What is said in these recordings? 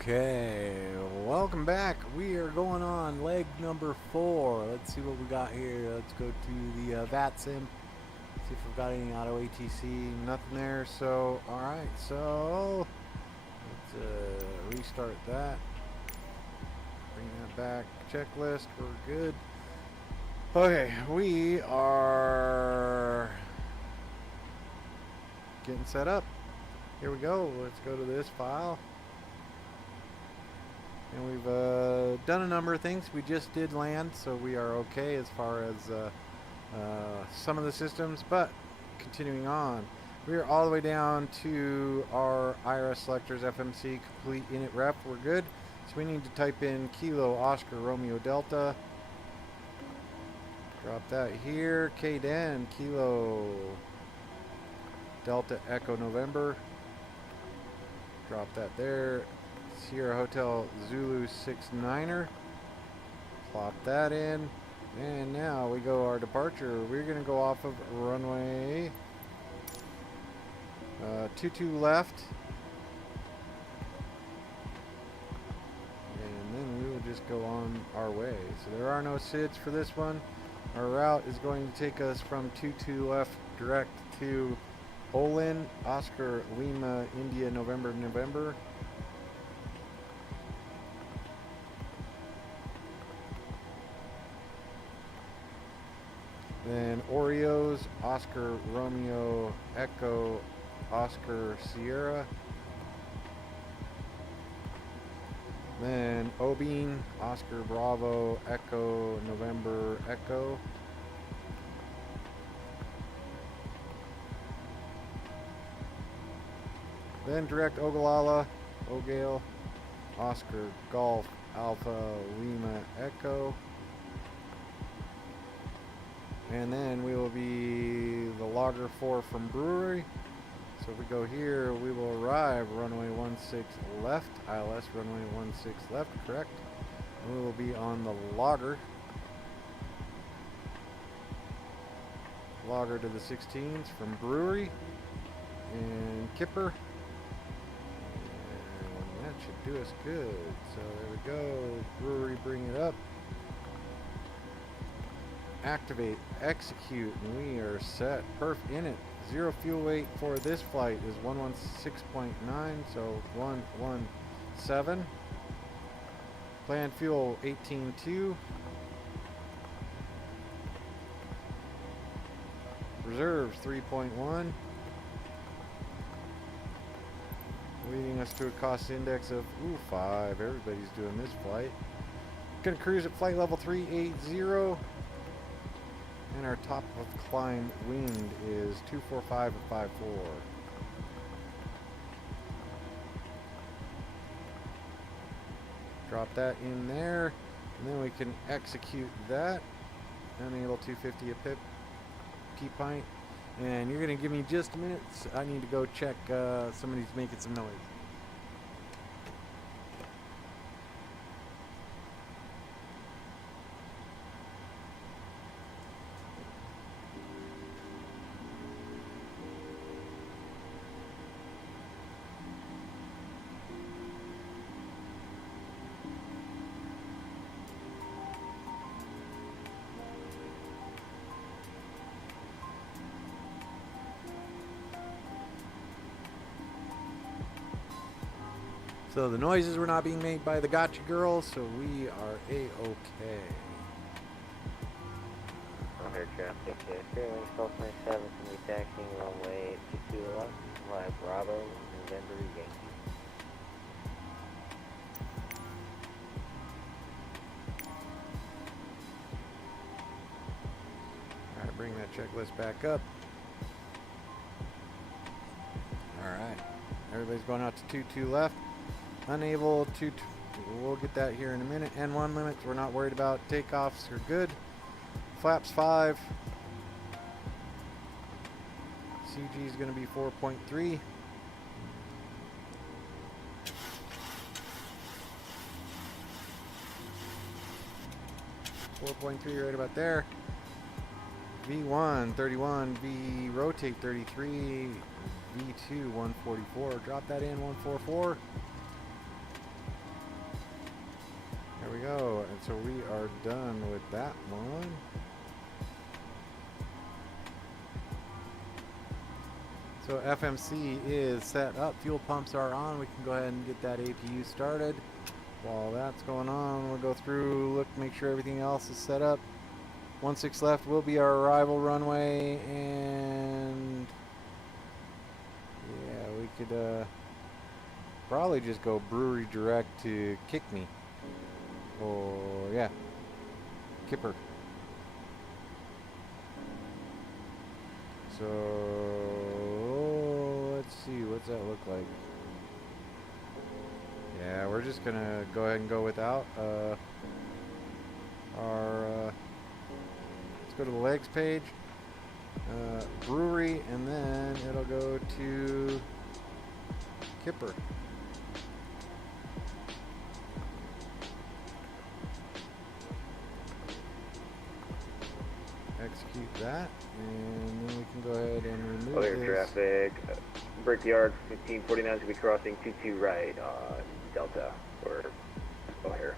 Okay, welcome back. We are going on leg number 4. Let's see what we got here. Let's go to the VATSIM. See if we've got any auto ATC. Nothing there. So, alright, so let's restart that. Bring that back. Checklist. We're good. Okay, we are getting set up. Here we go. Let's go to this file. And we've done a number of things. We just did land, so we are okay as far as some of the systems. But continuing on, we are all the way down to our IRS selectors, FMC, complete init rep. We're good. So we need to type in Kilo Oscar Romeo Delta. Drop that here. KDEN, Kilo Delta Echo November. Drop that there. Sierra Hotel Zulu 69er. Plop that in. And now we go our departure. We're going to go off of runway 22 left. And then we will just go on our way. So there are no SIDS for this one. Our route is going to take us from 22 left direct to Olin, Oscar, Lima, India, November, November. Then Oreos, Oscar, Romeo, Echo, Oscar, Sierra. Then Obine, Oscar, Bravo, Echo, November, Echo. Then direct Ogallala, Ogale, Oscar, Golf, Alpha, Lima, Echo. And then we will be the logger 4 from Brewery. So if we go here, we will arrive runway 16 left, ILS runway 16 left, correct. And we will be on the logger. Logger to the 16s from Brewery and Kipper. And that should do us good. So there we go. Brewery, bring it up. Activate, execute, and we are set. Perf in it. Zero fuel weight for this flight is 116.9, so 117. Planned fuel 18.2. Reserves 3.1. Leading us to a cost index of 5. Everybody's doing this flight. Gonna cruise at flight level 380. And our top of climb wind is 245 at 54. Drop that in there, and then we can execute that. Unable 250 a pip, P-pint. And you're gonna give me just a minute. I need to go check somebody's making some noise. So the noises were not being made by the gotcha girls, so we are A-okay. Air traffic, Fairlane 1227, can be taxiing runway 22 left, via Bravo, November, Yankee. Alright, bring that checklist back up. Alright, everybody's going out to 22 left. Unable to, we'll get that here in a minute. N1 limits, we're not worried about. Takeoffs are good. Flaps 5. CG is going to be 4.3. .3 right about there. V1 31, V rotate 33, V2 144. Drop that in 144. There we go. And so we are done with that one. So FMC is set up. Fuel pumps are on. We can go ahead and get that APU started. While that's going on, we'll go through, look, make sure everything else is set up. 16 left will be our arrival runway, and yeah, we could probably just go brewery direct to Kick Me. Or yeah, Kipper. So let's see, what's that look like? Yeah, we're just gonna go ahead and go without our let's go to the legs page, brewery, and then it'll go to Kipper. Execute that, and then we can go ahead and remove Clear this. traffic. Brickyard 1549 is going to be crossing 22 right on Delta, or here.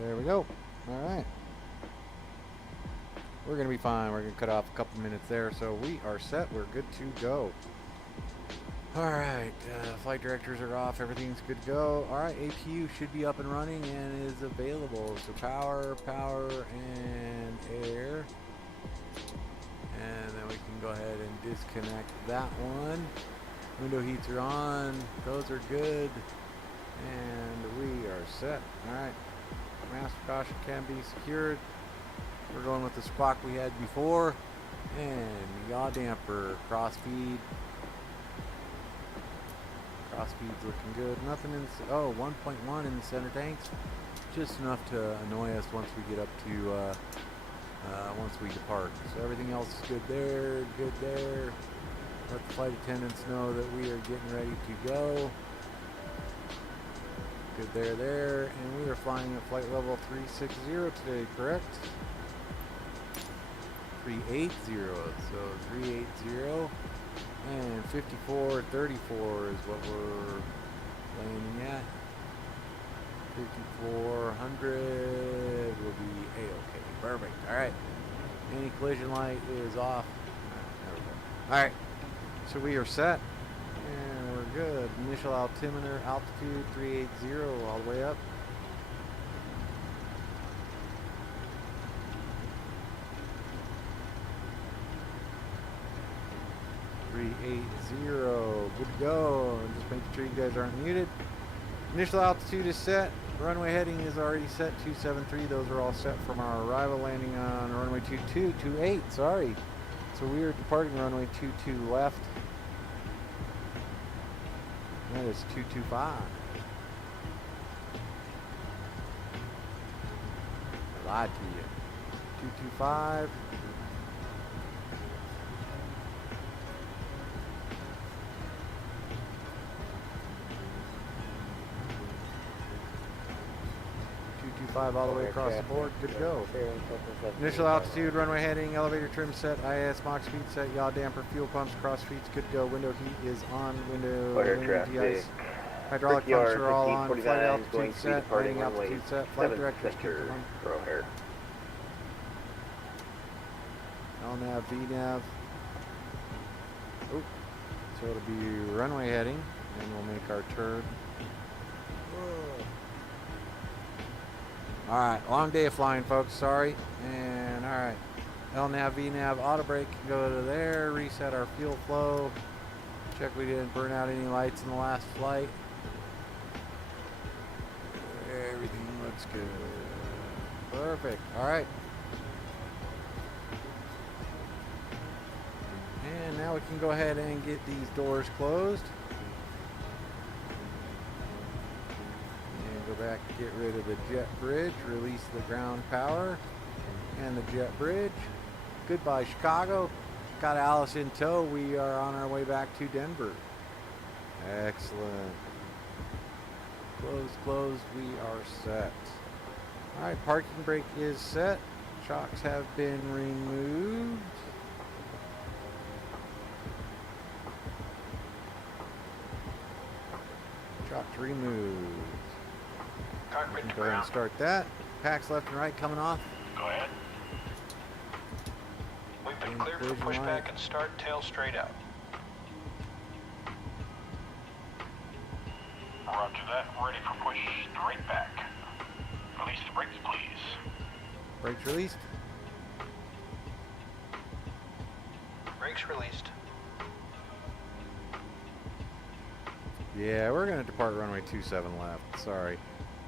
There we go. All right. We're going to be fine. We're going to cut off a couple minutes there. So we are set. We're good to go. All right. Flight directors are off. Everything's good to go. All right. APU should be up and running and is available. So power, and air. And then we can go ahead and disconnect that one. Window heats are on. Those are good. And we are set. All right. Master caution can be secured. We're going with the squawk we had before. And yaw damper, crossfeed. Crossfeed's looking good. Nothing in, 1.1 in the center tanks. Just enough to annoy us once we get up to, once we depart. So everything else is good there, good there. Let the flight attendants know that we are getting ready to go. Good there, and we are flying at flight level 360 today, correct? 380, so 380, and 5434 is what we're landing at. 5400 will be A-okay, perfect, all right. Anti-collision light is off. There we go. All right, so we are set. And we're good. Initial altimeter altitude 380 all the way up. Good to go. Just making sure you guys aren't muted. Initial altitude is set. Runway heading is already set 273. Those are all set from our arrival, landing on runway 28. Sorry. So we are departing runway 22 left. That is 225. I lied to you. 225. 225 all the way across the board. Good to go. Initial altitude, runway heading, elevator trim set, IS Mach speed set, yaw damper, fuel pumps, cross feeds, good to go. Window heat is on. Window de-ice. Hydraulic pumps are all on. Flight altitude set, landing altitude set. Flight directors keep them on. LNAV, VNAV. Oh, so it'll be runway heading, and we'll make our turn. All right, long day of flying, folks. Sorry. And all right, LNAV, VNAV, auto brake can go to there. Reset our fuel flow. Check we didn't burn out any lights in the last flight. Everything looks good. Perfect. All right. And now we can go ahead and get these doors closed. Go back, get rid of the jet bridge, release the ground power and the jet bridge. Goodbye, Chicago. Got Alice in tow. We are on our way back to Denver. Excellent. Closed. We are set. All right, parking brake is set. Shocks have been removed. Shocks removed. Cockpit to Go ahead and ground. start that. Packs left and right coming off. Go ahead. We've been And cleared for collision light. pushback and start, tail straight out. Roger that. Ready for push straight back. Release the brakes, please. Brakes released. Brakes released. Yeah, we're going to depart runway 27 left. Sorry.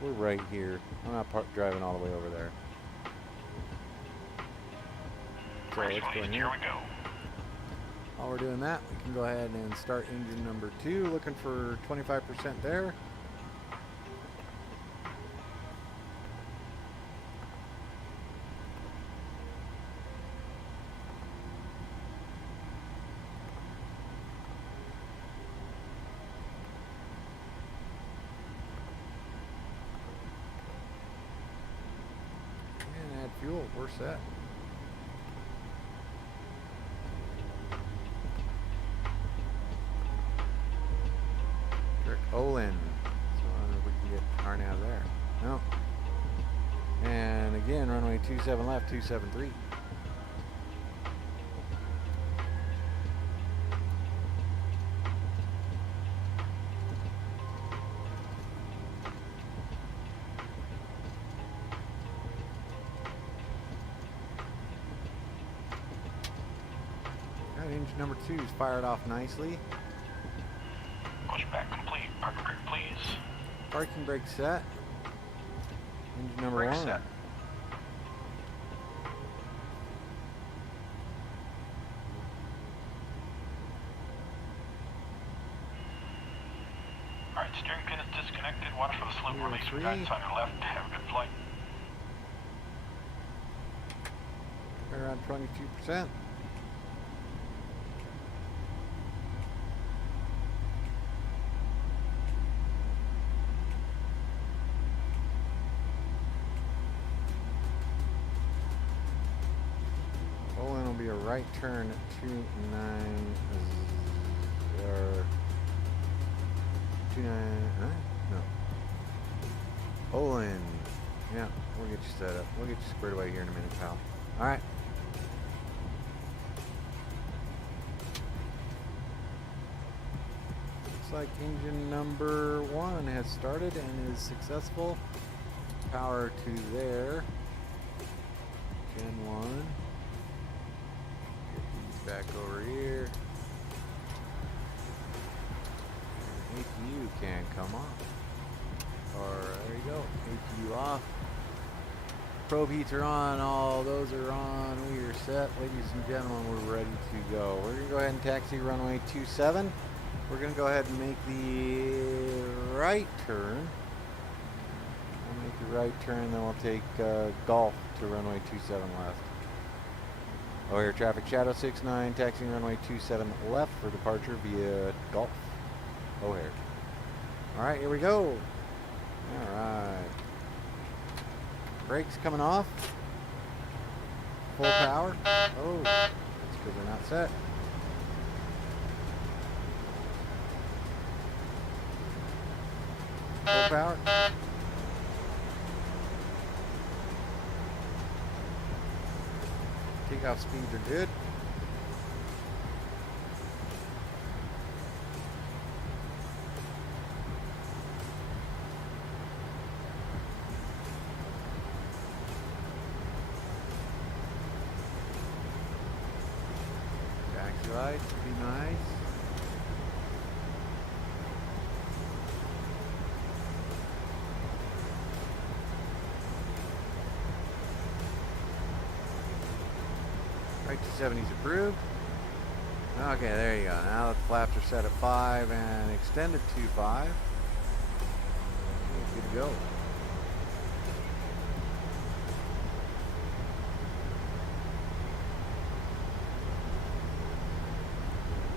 We're right here. I'm not driving all the way over there. So Brakes let's go in released. here. Here we go. While we're doing that, we can go ahead and start engine number 2. Looking for 25% there. And add fuel. We're set. Olin. So I don't know if we can get Arnav there. No. And again, runway 27 left, 273. All right, engine number 2 is fired off nicely. Pushback complete. Parking brake, please. Parking brake set. Engine number Brake 1. set. Alright, steering pin is disconnected. Watch for the slope Zero release three. guidance on your left. Have a good flight. Around 22%. Olin will be a right turn at 29 or 29. No. Olin. Yeah, we'll get you set up. We'll get you squared away here in a minute, pal. All right. Looks like engine number 1 has started and is successful. Power to there. Gen 1. Get these back over here. And APU can come off. Or there you go. APU off. Probe heats are on. All those are on. We are set. Ladies and gentlemen, we're ready to go. We're going to go ahead and taxi runway 27. We're going to go ahead and make the right turn. We'll make the right turn, then we'll take Golf to runway 27 left. O'Hare traffic shadow 69, taxiing runway 27 left for departure via Golf. O'Hare. Alright, here we go. Alright. Brakes coming off. Full power. Oh, that's because they're not set. Full power. Takeoff speeds are good. Taxi lights would be nice. Right 270 is approved. Okay, there you go. Now the flaps are set at 5 and extended to 5. Good to go.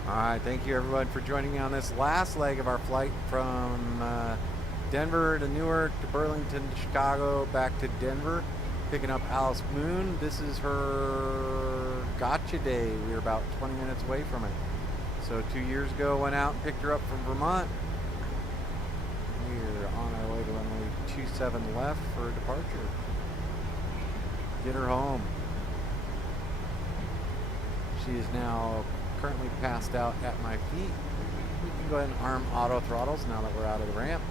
Alright, thank you everyone for joining me on this last leg of our flight from Denver to Newark to Burlington to Chicago back to Denver. Picking up Alice Moon. This is her gotcha day. We were about 20 minutes away from it. So 2 years ago, went out and picked her up from Vermont. We're on our way to runway 27 left for departure. Get her home. She is now currently passed out at my feet. We can go ahead and arm auto throttles now that we're out of the ramp.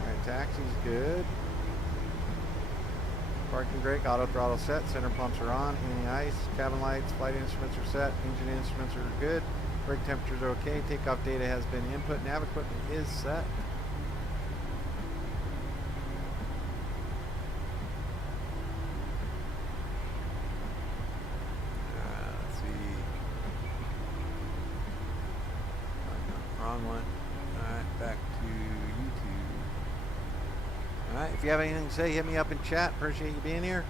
Alright, taxi's good. Parking brake, auto throttle set, center pumps are on, anti-ice, cabin lights, flight instruments are set, engine instruments are good, brake temperatures are okay, takeoff data has been input, nav equipment is set. Let's see. Wrong one. Alright, back to YouTube. Alright, if you have anything to say, hit me up in chat. Appreciate you being here.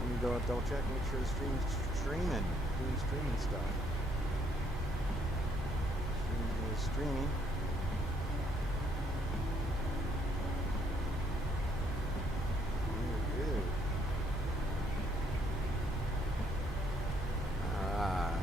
Let me go double check, make sure the stream's streaming. Doing streaming stuff. Streaming is streaming. We're good. Alright.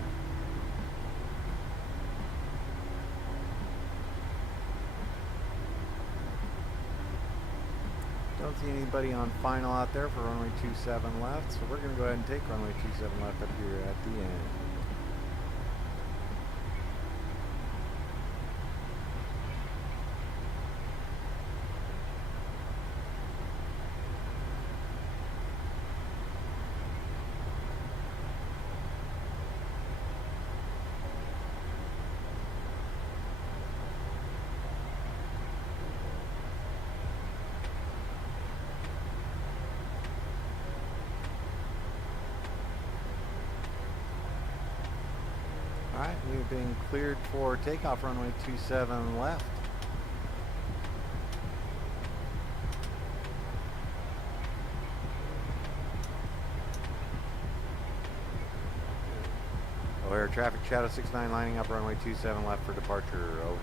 Don't see anybody on final out there for runway 27 left, so we're going to go ahead and take runway 27 left up here at the end. Alright, we've been cleared for takeoff, runway 27 left. O'Hare traffic shadow 69 lining up runway 27 left for departure, O'Hare.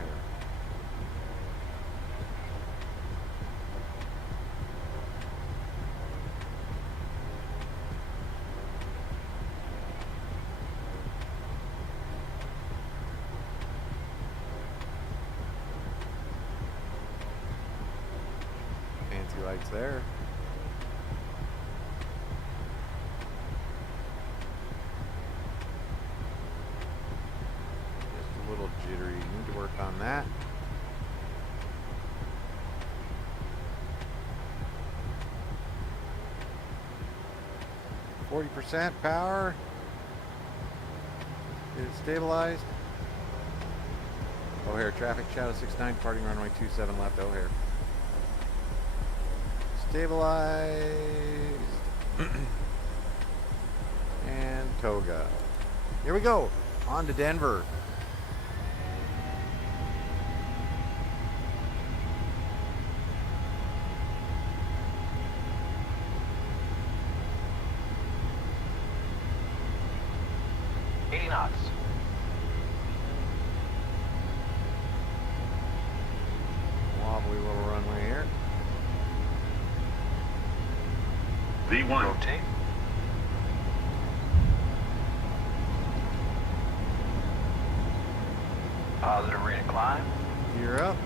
Lights there. Just a little jittery. Need to work on that. %, power. Get it stabilized. O'Hare traffic shadow 69 departing runway 27 left O'Hare. Stabilized. And toga. Here we go. On to Denver. knots. Wobbly little runway here. V1. Rotate. Positive rate of climb. Gear up.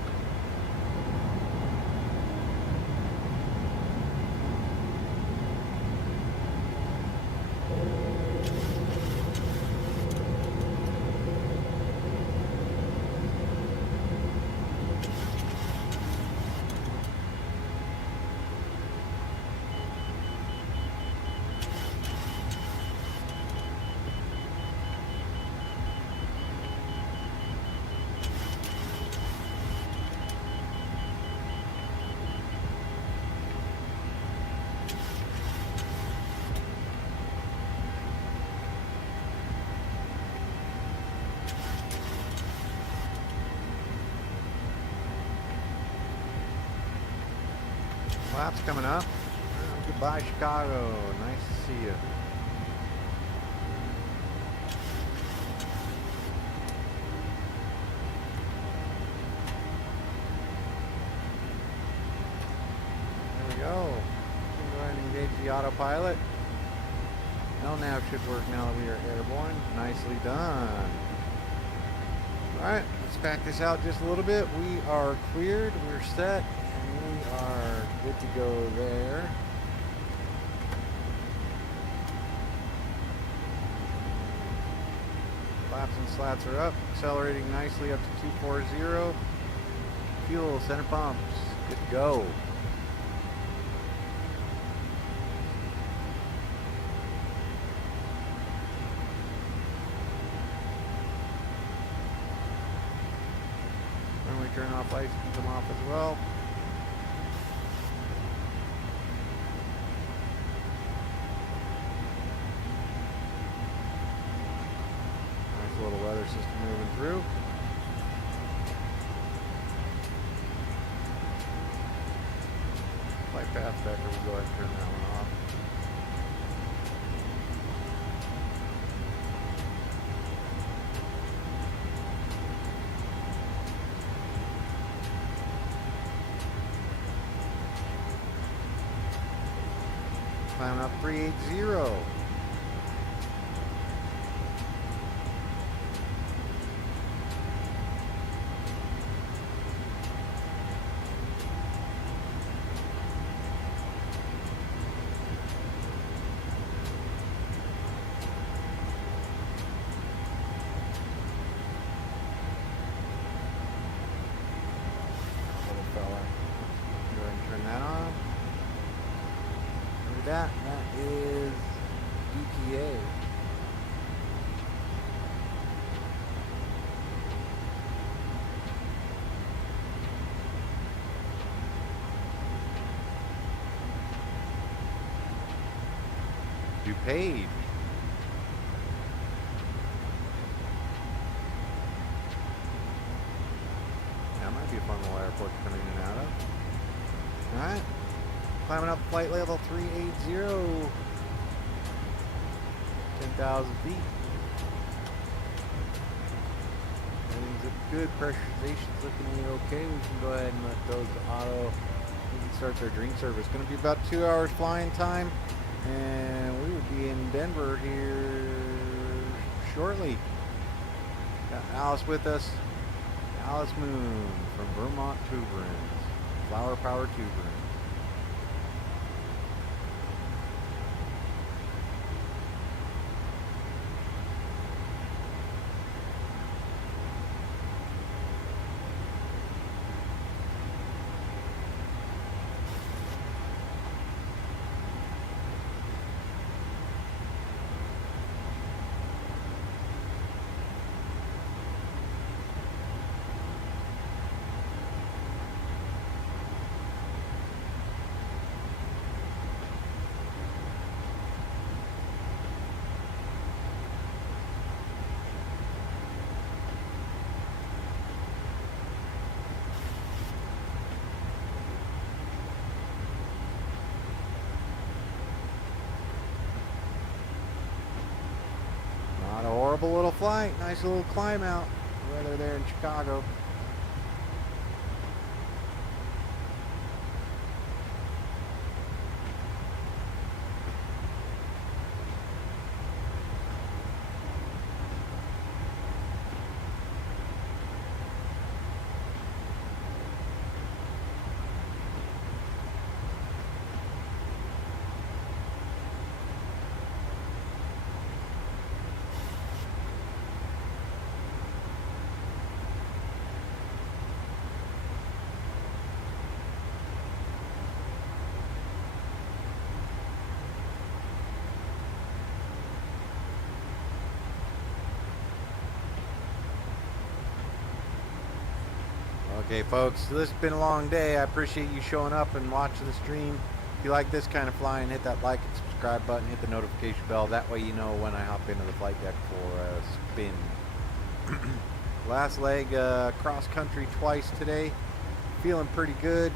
Flaps coming up. Goodbye, Chicago. Nice to see you. the autopilot. LNAV should work now that we are airborne. Nicely done. Alright, let's back this out just a little bit. We are cleared, we're set, and we are good to go there. Flaps and slats are up, accelerating nicely up to 240. Fuel, center pumps, good to go. When we turn off lights, keep them off as well. Little weather system moving through. Flight path vector, we'll go ahead and turn that one off. Climbing up 380. That is EVGA. DuPage. That might be a fun little airport to come in and out of. Alright. Climbing up flight level 380, 10,000 feet. Everything's looking good. Pressurization's looking okay. We can go ahead and let those auto. We can start their drink service. Going to be about 2 hours flying time, and we will be in Denver here shortly. Got Alice with us. Alice Moon from Vermont Tuberans, Flower Power Tuberans. Not a horrible little flight. Nice little climb out. Weather there in Chicago. Okay, folks, this has been a long day. I appreciate you showing up and watching the stream. If you like this kind of flying, hit that like and subscribe button, hit the notification bell. That way you know when I hop into the flight deck for a spin. Last leg, cross country twice today. Feeling pretty good.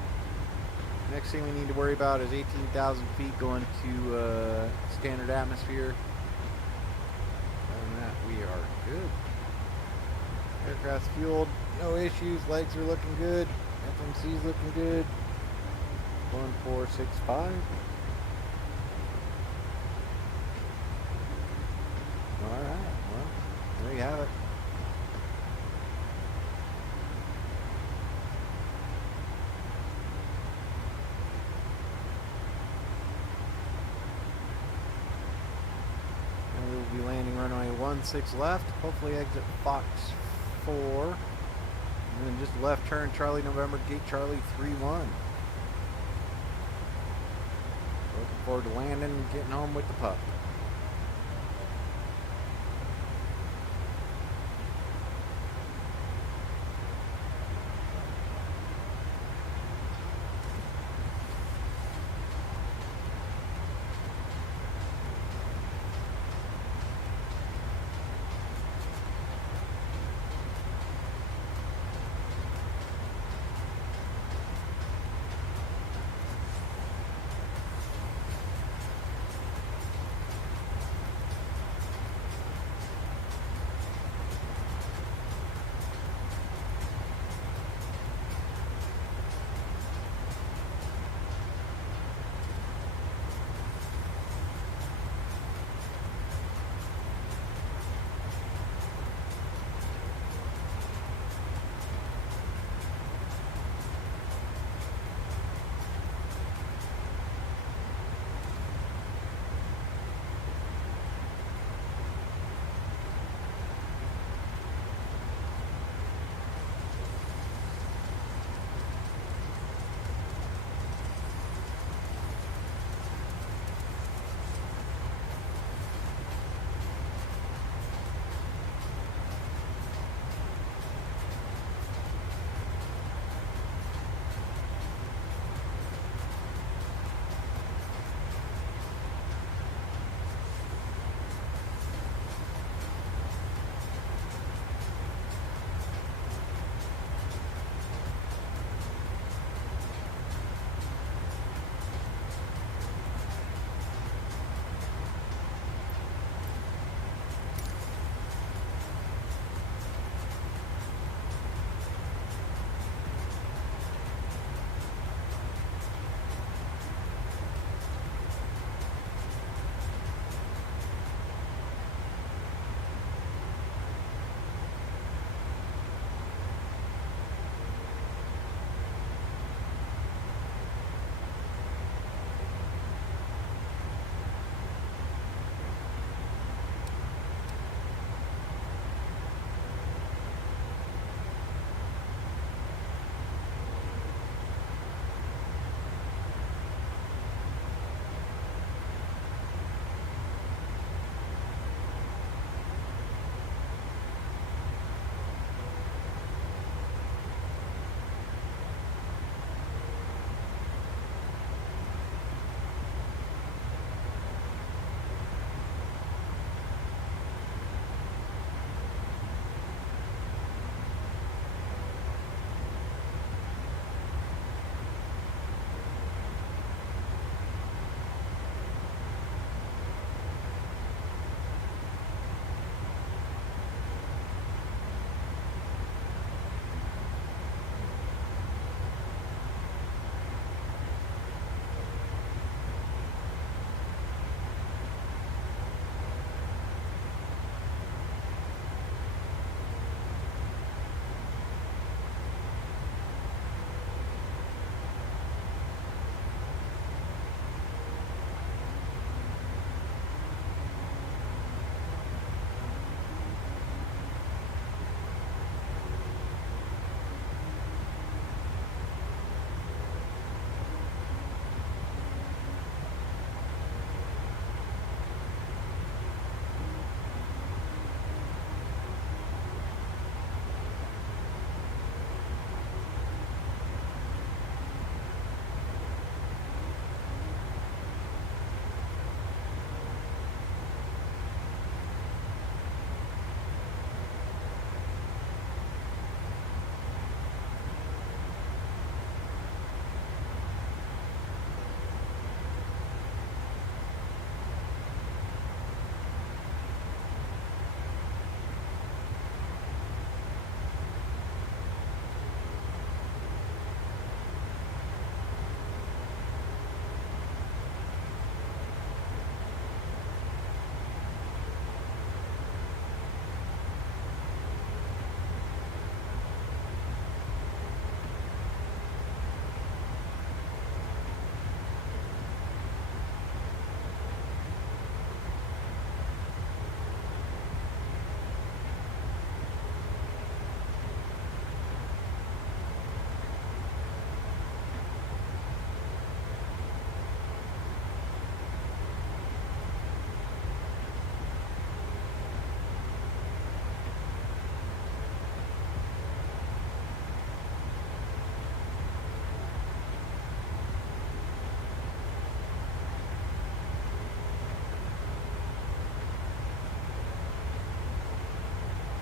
Next thing we need to worry about is 18,000 feet going to standard atmosphere. Other than that, we are good. Aircraft's fueled, no issues, legs are looking good, FMC's looking good. 1465. All right. Well, there you have it. And we will be landing runway 16 left. Hopefully exit Fox 4. And then just left turn Charlie November Gate Charlie 31. Looking forward to landing and getting home with the pup.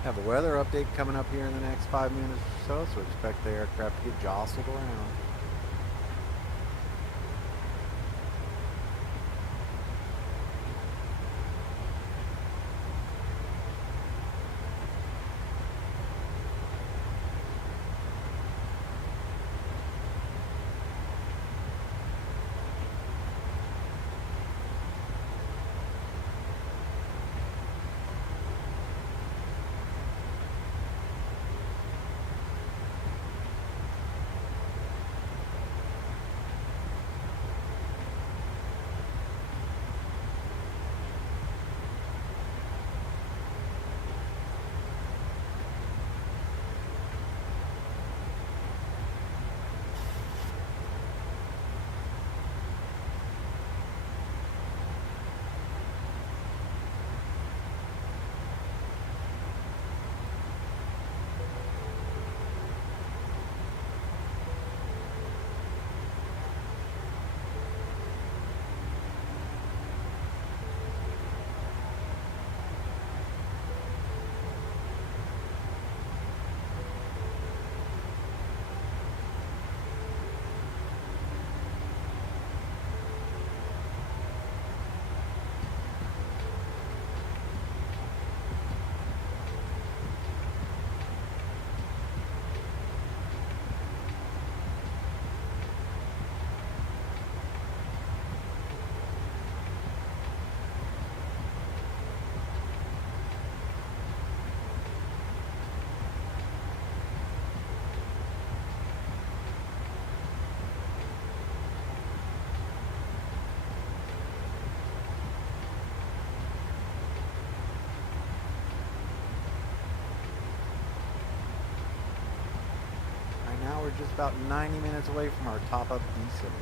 Have a weather update coming up here in the next 5 minutes or so expect the aircraft to get jostled around. Now we're just about 90 minutes away from our top-up descent.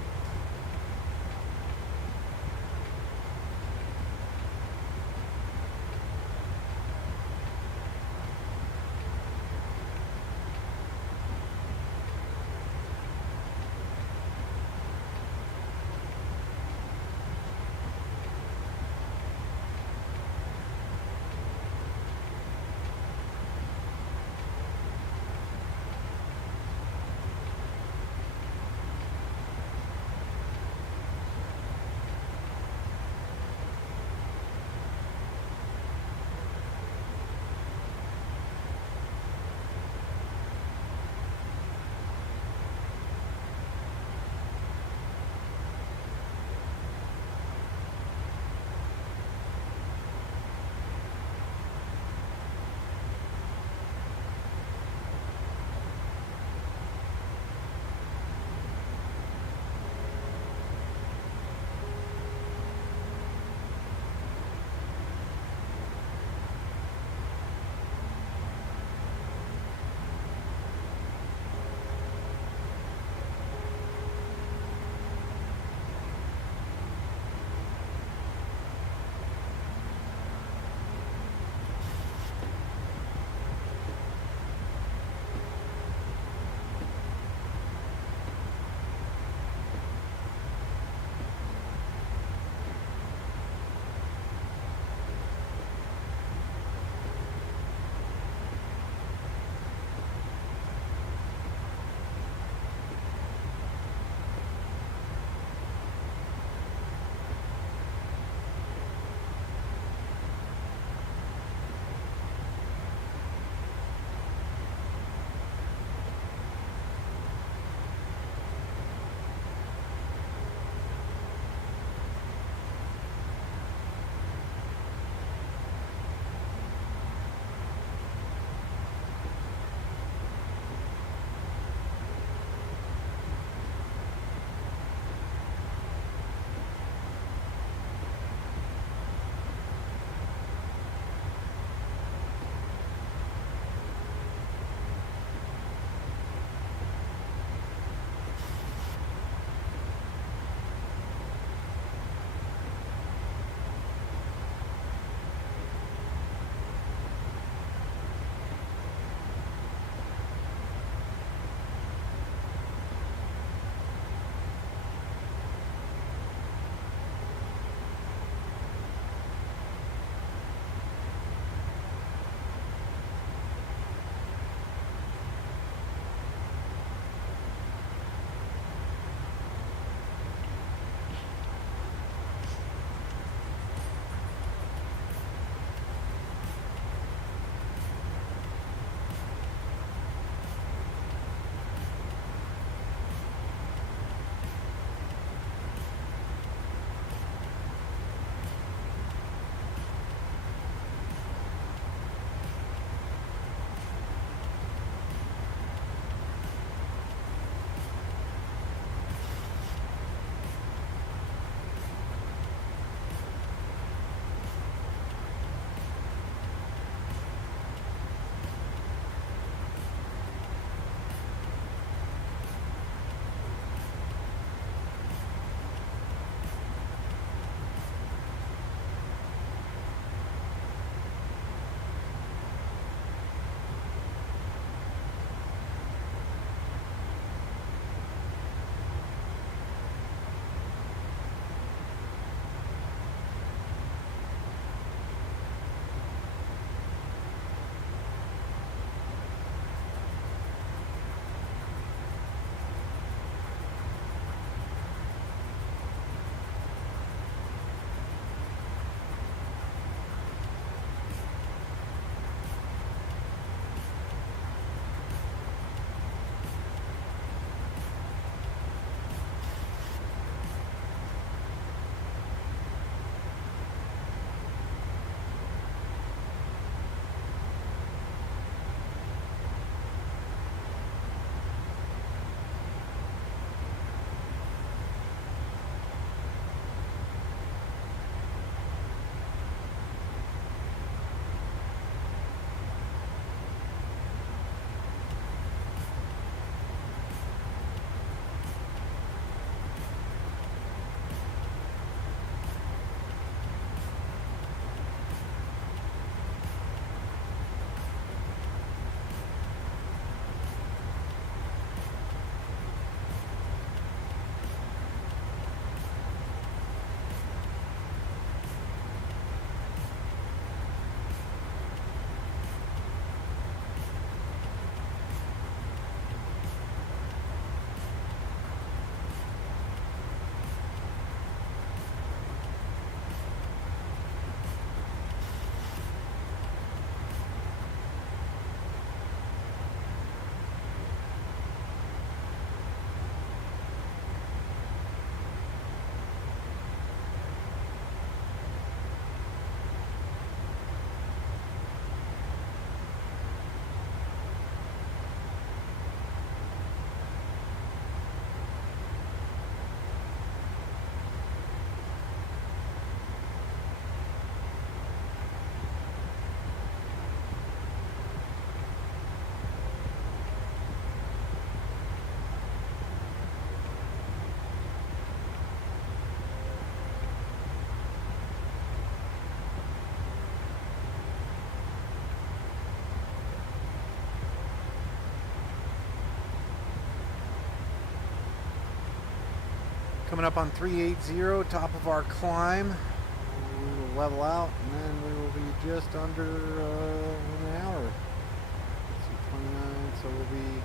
Coming up on 380, top of our climb. We will level out, and then we will be just under an hour. Let's see, 29, so we'll be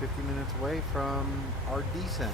50 minutes away from our descent.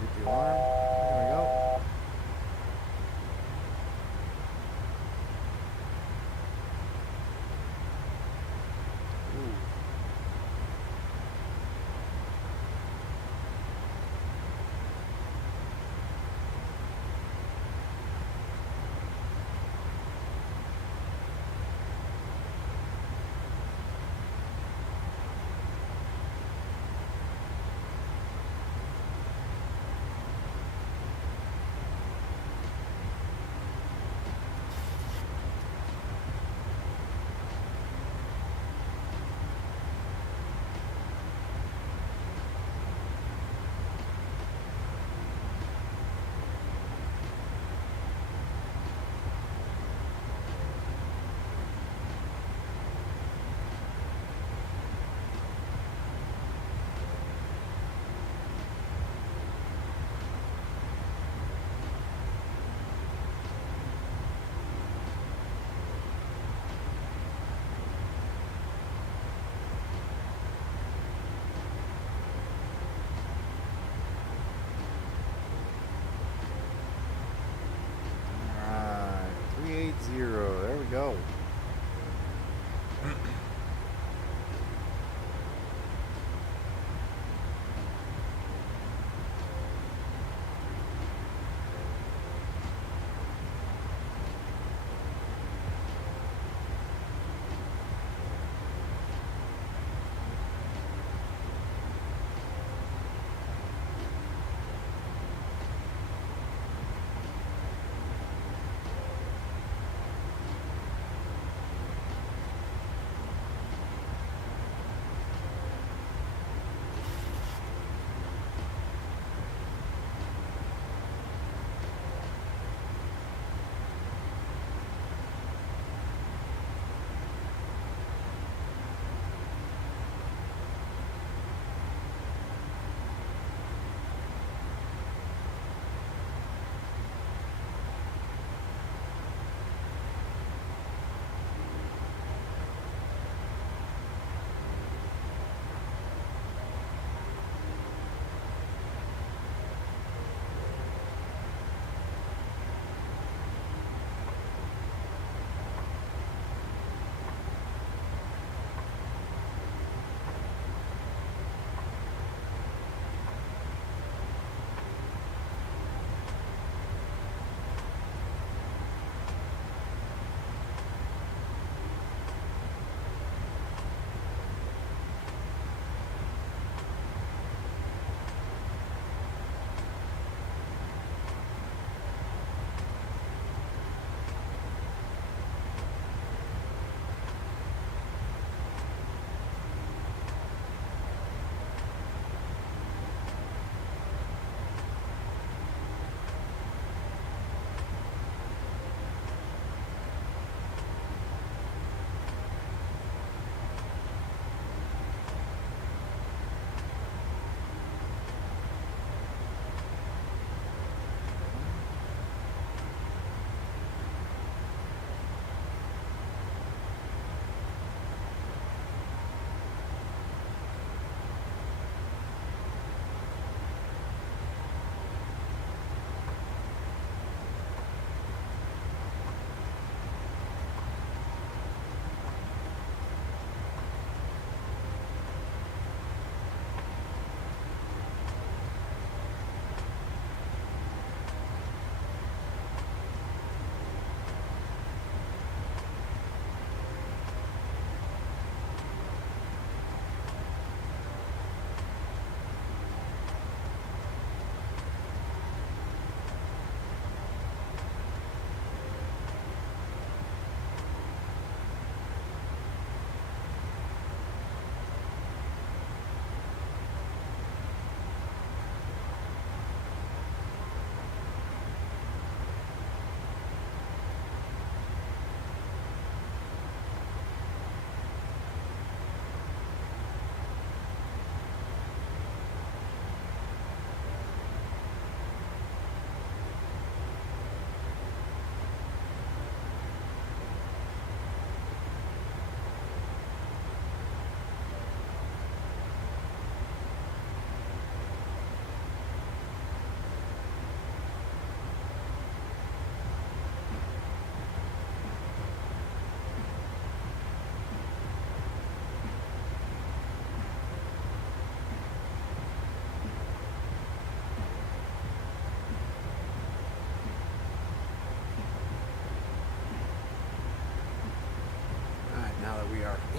Get the alarm. There we go. Ooh.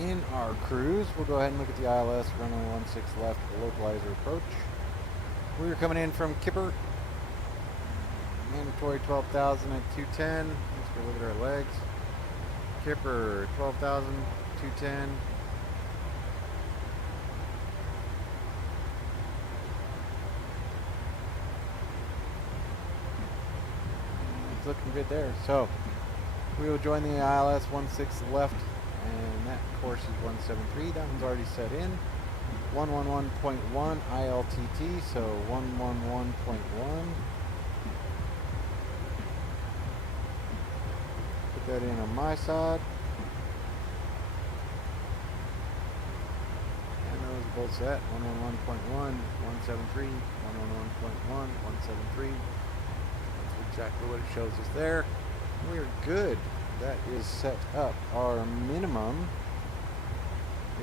in our cruise. We'll go ahead and look at the ILS, runway 16 left, localizer approach. We're coming in from Kipper. Mandatory 12,000 at 210. Let's go look at our legs. Kipper, 12,000, 210. It's looking good there. So we will join the ILS 16 left, and that course is 173. That one's already set in. 111.1 ILTT, so 111.1. Put that in on my side. And those are both set. 111.1, 173, 111.1, 173. That's exactly what it shows us there. We're good. That is set up. Our minimum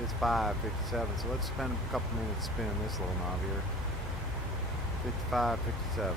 is 557. So let's spend a couple minutes spinning this little knob here. 55, 57.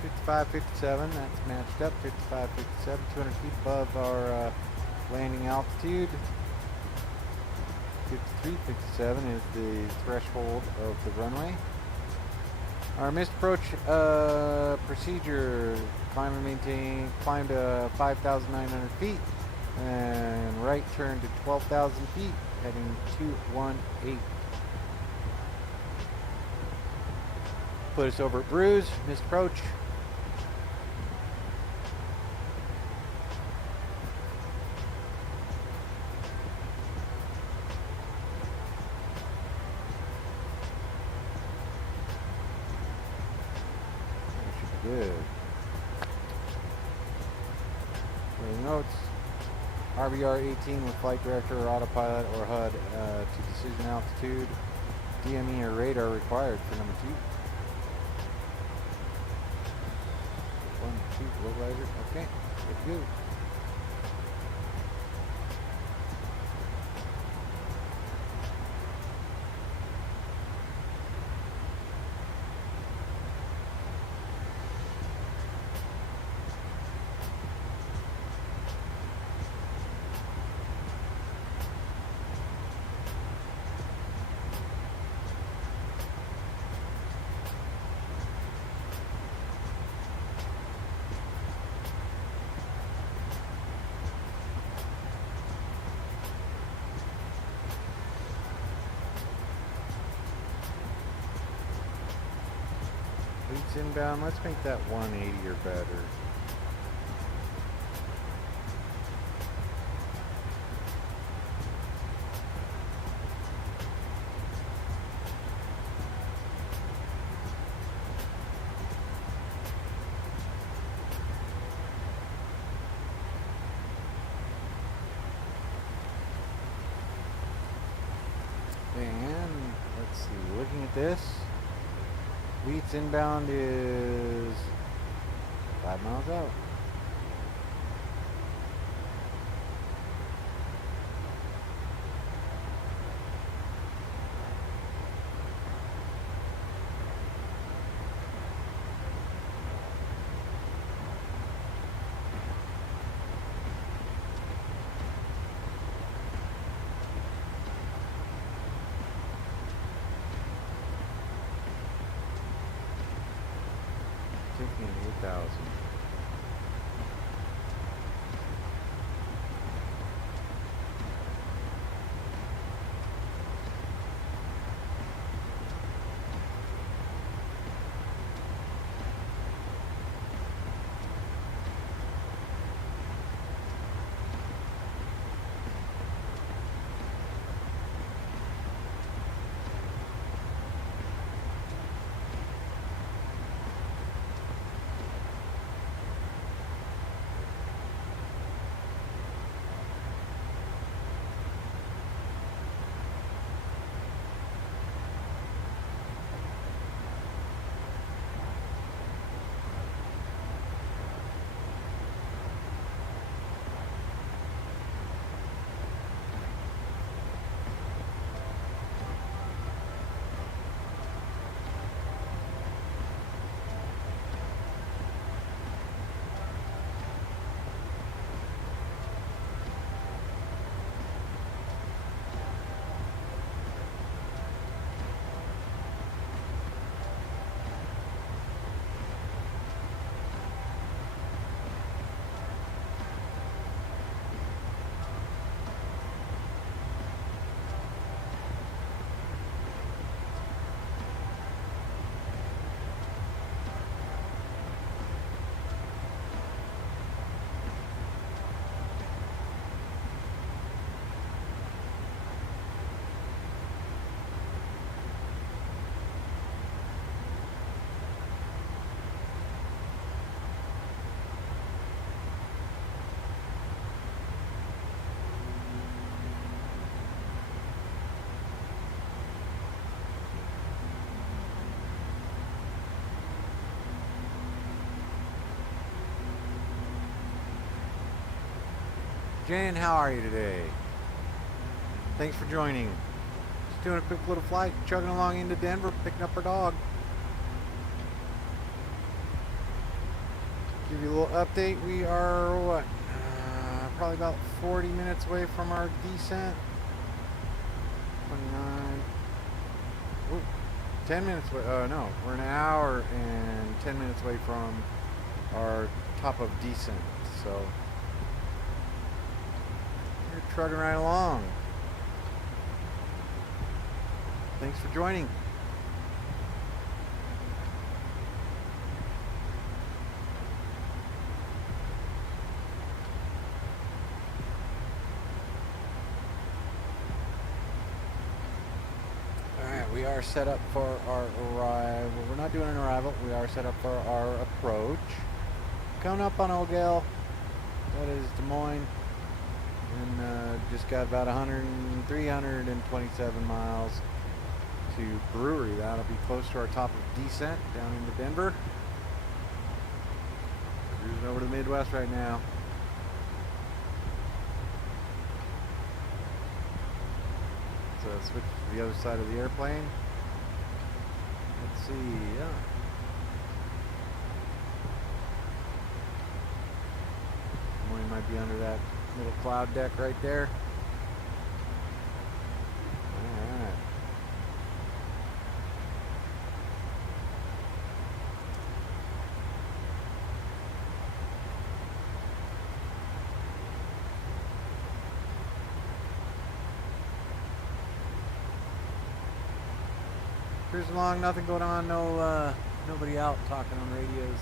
Fifty-five, 57, that's matched up. 55, 57, 200 feet above our landing altitude. 53, 57 is the threshold of the runway. Our missed approach procedure: climb and maintain, climb to 5,900 feet, and right turn to 12,000 feet, heading 218. Put us over at Bruise, missed approach. Good. Notes: RBR 18 with flight director or autopilot or HUD to decision altitude. DME or radar required for number 2. 1, 2, localizer. Okay, good to go. Leads inbound. Let's make that 180 or better. And let's see, looking at this, Wheats inbound is 5 miles out. Taking 8,000. Jen, how are you today? Thanks for joining. Just doing a quick little flight, chugging along into Denver, picking up our dog. Give you a little update. We are, what, probably about 40 minutes away from our descent. 29. Ooh, 10 minutes away. No, we're an hour and 10 minutes away from our top of descent. So we're trucking right along. Thanks for joining. We are set up for our arrival. We're not doing an arrival. We are set up for our approach. Coming up on Old Gale. That is Des Moines. And just got about 327 miles to Brewery. That'll be close to our top of descent down into Denver. Cruising over to the Midwest right now. So switch to the other side of the airplane. Let's see. Yeah. Moine might be under that little cloud deck right there. All right. Cruising along, nothing going on, nobody out talking on radios.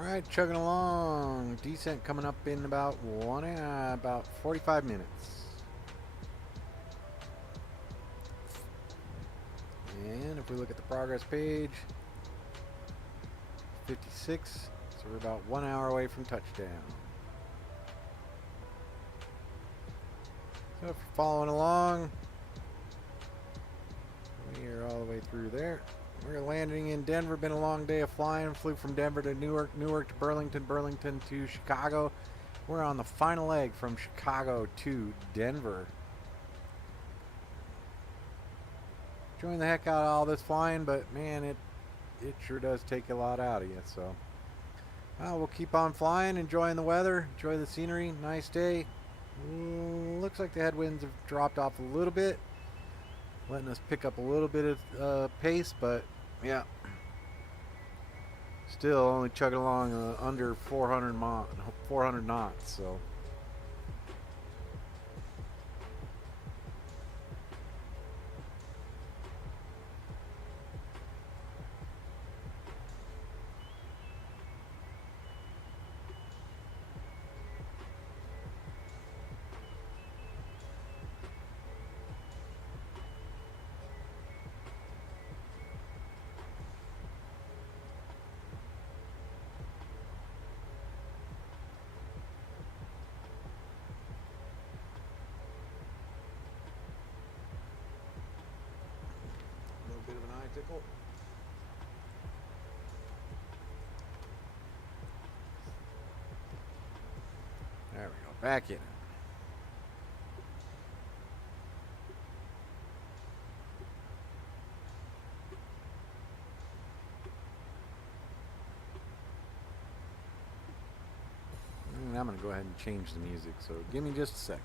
Alright, chugging along. Descent coming up in about about 45 minutes. And if we look at the progress page, 56, so we're about 1 hour away from touchdown. So if you're following along, we are all the way through there. We're landing in Denver. Been a long day of flying. Flew from Denver to Newark, Newark to Burlington, Burlington to Chicago. We're on the final leg from Chicago to Denver. Enjoying the heck out of all this flying, but man, it sure does take a lot out of you. So we'll keep on flying, enjoying the weather, enjoy the scenery. Nice day. Looks like the headwinds have dropped off a little bit, letting us pick up a little bit of pace, but yeah, still only chugging along under 400 knots. So bit of an eye tickle. There we go. Back in. And I'm going to go ahead and change the music, so give me just a second.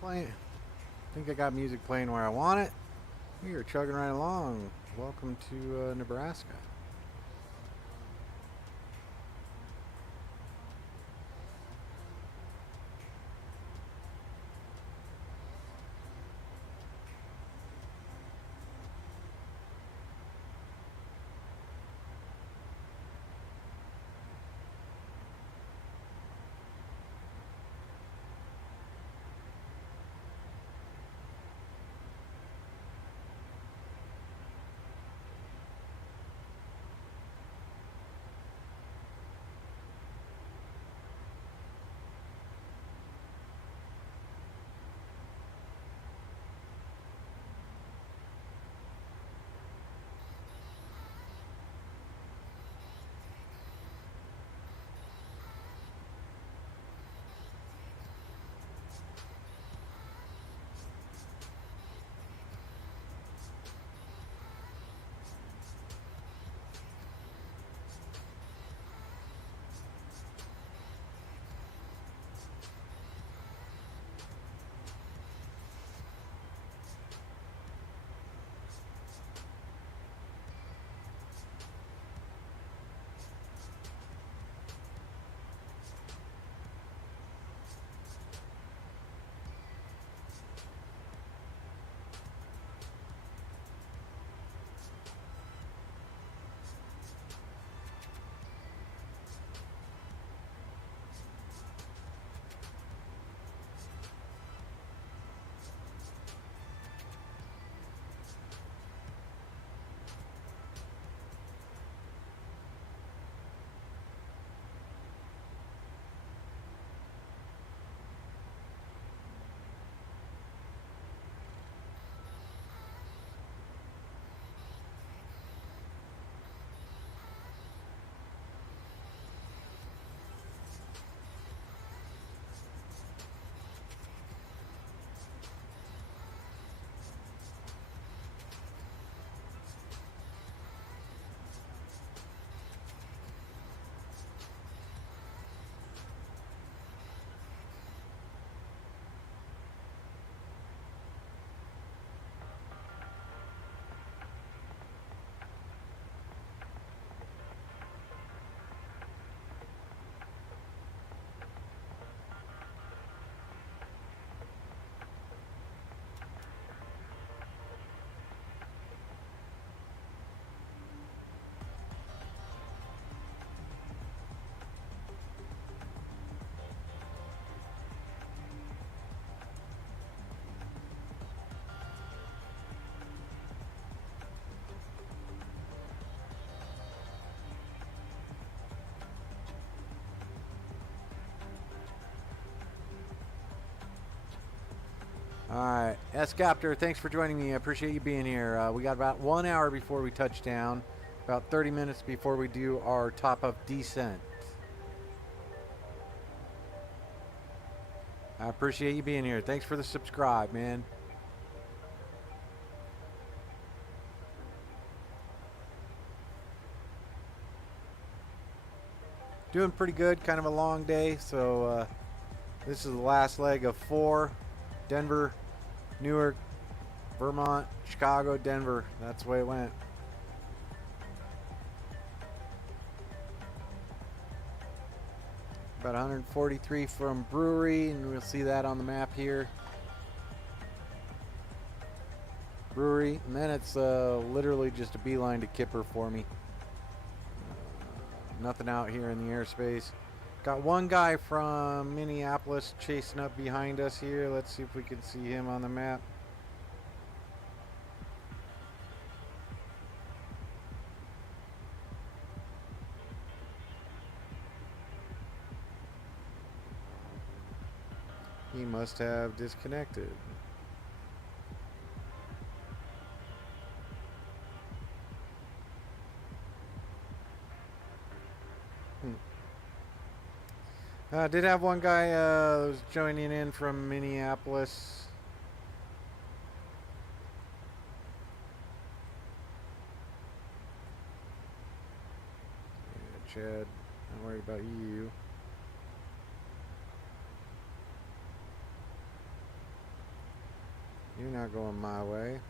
playing. I think I got music playing where I want it. We are chugging right along. Welcome to Nebraska. All right, S-Copter, thanks for joining me. I appreciate you being here. We got about 1 hour before we touch down, about 30 minutes before we do our top-up descent. I appreciate you being here. Thanks for the subscribe, man. Doing pretty good, kind of a long day, so this is the last leg of 4. Denver, Newark, Vermont, Chicago, Denver. That's the way it went. About 143 from Brewery, and we'll see that on the map here. Brewery, and then it's literally just a beeline to Kipper for me. Nothing out here in the airspace. Got one guy from Minneapolis chasing up behind us here. Let's see if we can see him on the map. He must have disconnected. Did have one guy was joining in from Minneapolis. Yeah, Chad, I'm worried about you. You're not going my way.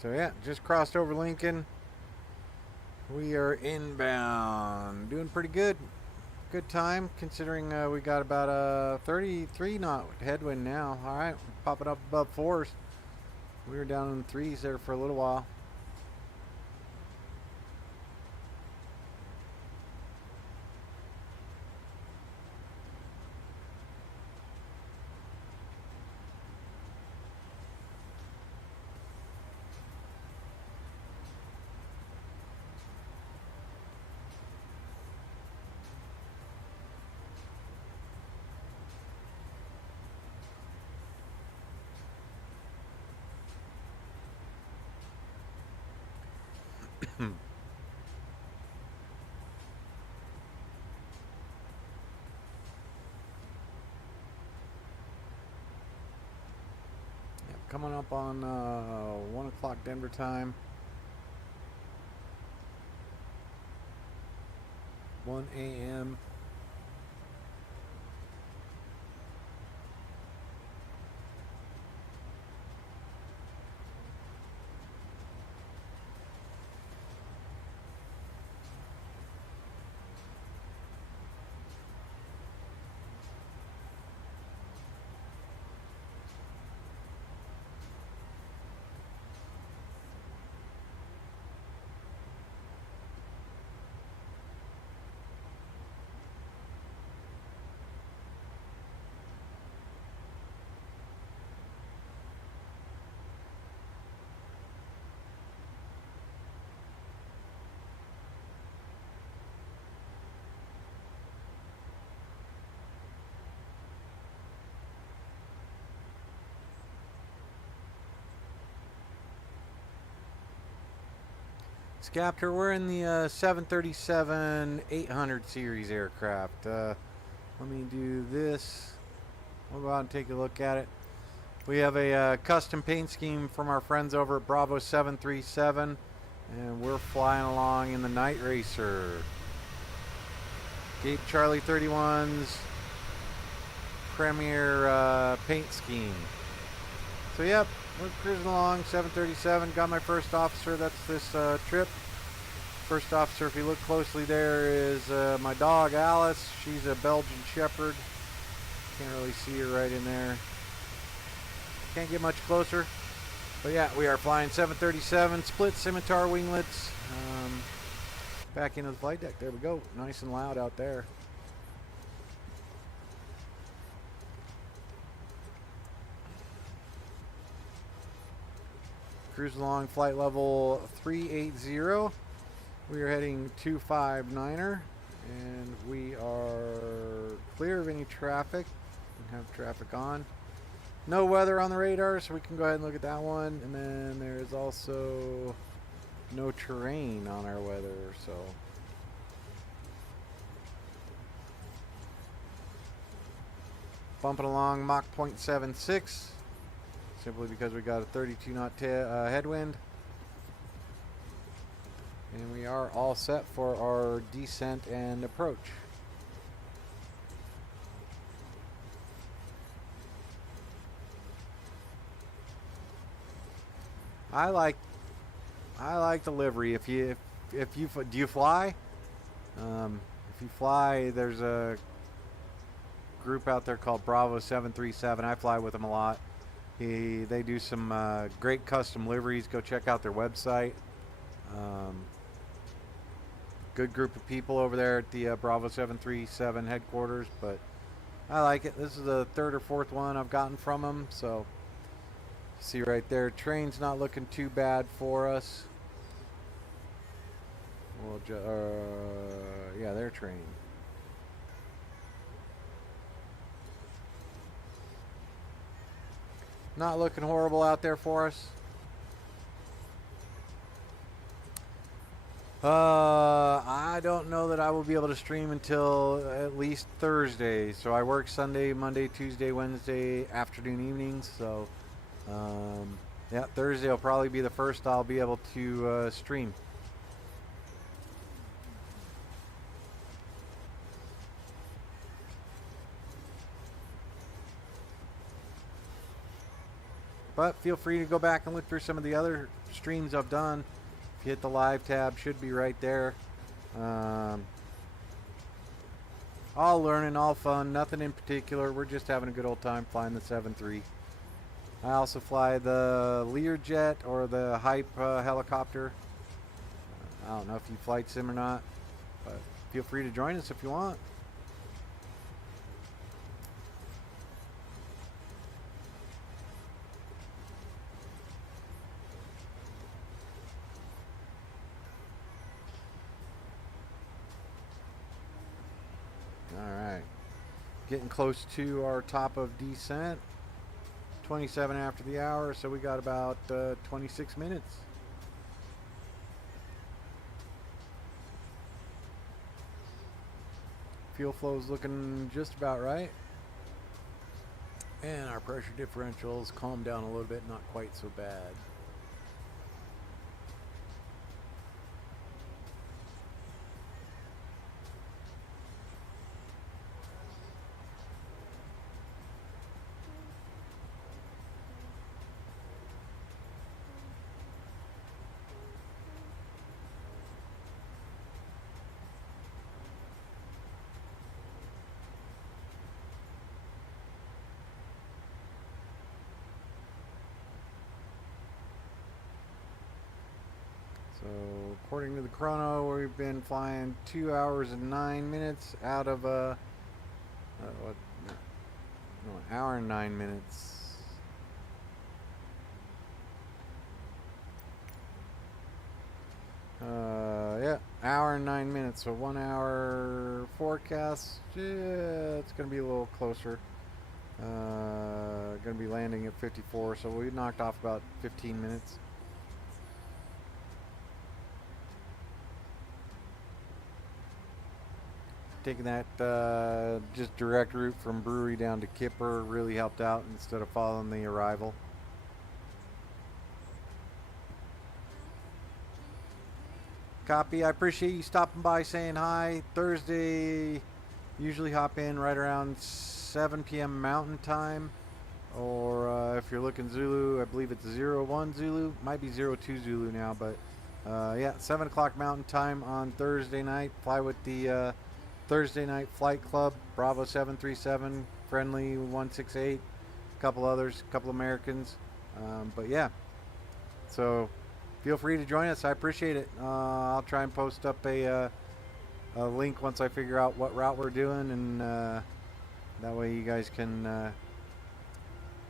So yeah, just crossed over Lincoln. We are inbound. Doing pretty good. Good time considering we got about a 33 knot headwind now. All right, popping up above 4s. We were down in the 3s there for a little while. Coming up on 1 o'clock Denver time. 1 a.m. Scapter, we're in the 737-800 series aircraft. Let me do this. We'll go out and take a look at it. We have a custom paint scheme from our friends over at Bravo 737, and we're flying along in the Night Racer. Gape Charlie 31's premier paint scheme. So yep, we're cruising along, 737. Got my first officer. That's this trip. First officer, if you look closely there, is my dog Alice. She's a Belgian Shepherd. Can't really see her right in there. Can't get much closer. But yeah, we are flying 737, split scimitar winglets. Back into the flight deck. There we go. Nice and loud out there. Cruise along flight level 380. We are heading 259er, and we are clear of any traffic. We have traffic on. No weather on the radar, so we can go ahead and look at that one. And then there's also no terrain on our weather, so. Bumping along Mach 0.76. Simply because we got a 32 knot headwind. And we are all set for our descent and approach. I like the livery. If you do you fly? If you fly, there's a group out there called Bravo 737. I fly with them a lot. They do some great custom liveries. Go check out their website. Good group of people over there at the Bravo 737 headquarters, but I like it. This is the third or fourth one I've gotten from them, so see right there, train's not looking too bad for us. We'll yeah, they're trained. Not looking horrible out there for us. I don't know that I will be able to stream until at least Thursday. So I work Sunday, Monday, Tuesday, Wednesday, afternoon, evenings. So, yeah, Thursday will probably be the first I'll be able to stream. But feel free to go back and look through some of the other streams I've done. If you hit the live tab, should be right there. All learning, all fun, nothing in particular. We're just having a good old time flying the 7.3. I also fly the Learjet or the Hype helicopter. I don't know if you flight sim or not, but feel free to join us if you want. Alright, getting close to our top of descent. 27 after the hour, so we got about 26 minutes. Fuel flow is looking just about right. And our pressure differentials calmed down a little bit, not quite so bad. So according to the chrono, we've been flying 2 hours and 9 minutes out of what? No, an hour and 9 minutes. Yeah, hour and 9 minutes. So 1 hour forecast. Yeah, it's gonna be a little closer. Gonna be landing at 54. So we knocked off about 15 minutes. Taking that just direct route from Brewery down to Kipper really helped out instead of following the arrival. Copy. I appreciate you stopping by, saying hi. Thursday, usually hop in right around 7 p.m. Mountain Time. Or if you're looking Zulu, I believe it's 01 Zulu. Might be 02 Zulu now, but yeah, 7 o'clock Mountain Time on Thursday night. Fly with the Thursday Night Flight Club, Bravo 737, Friendly 168, a couple others, a couple Americans. But yeah, so feel free to join us. I appreciate it. I'll try and post up a link once I figure out what route we're doing, and that way you guys can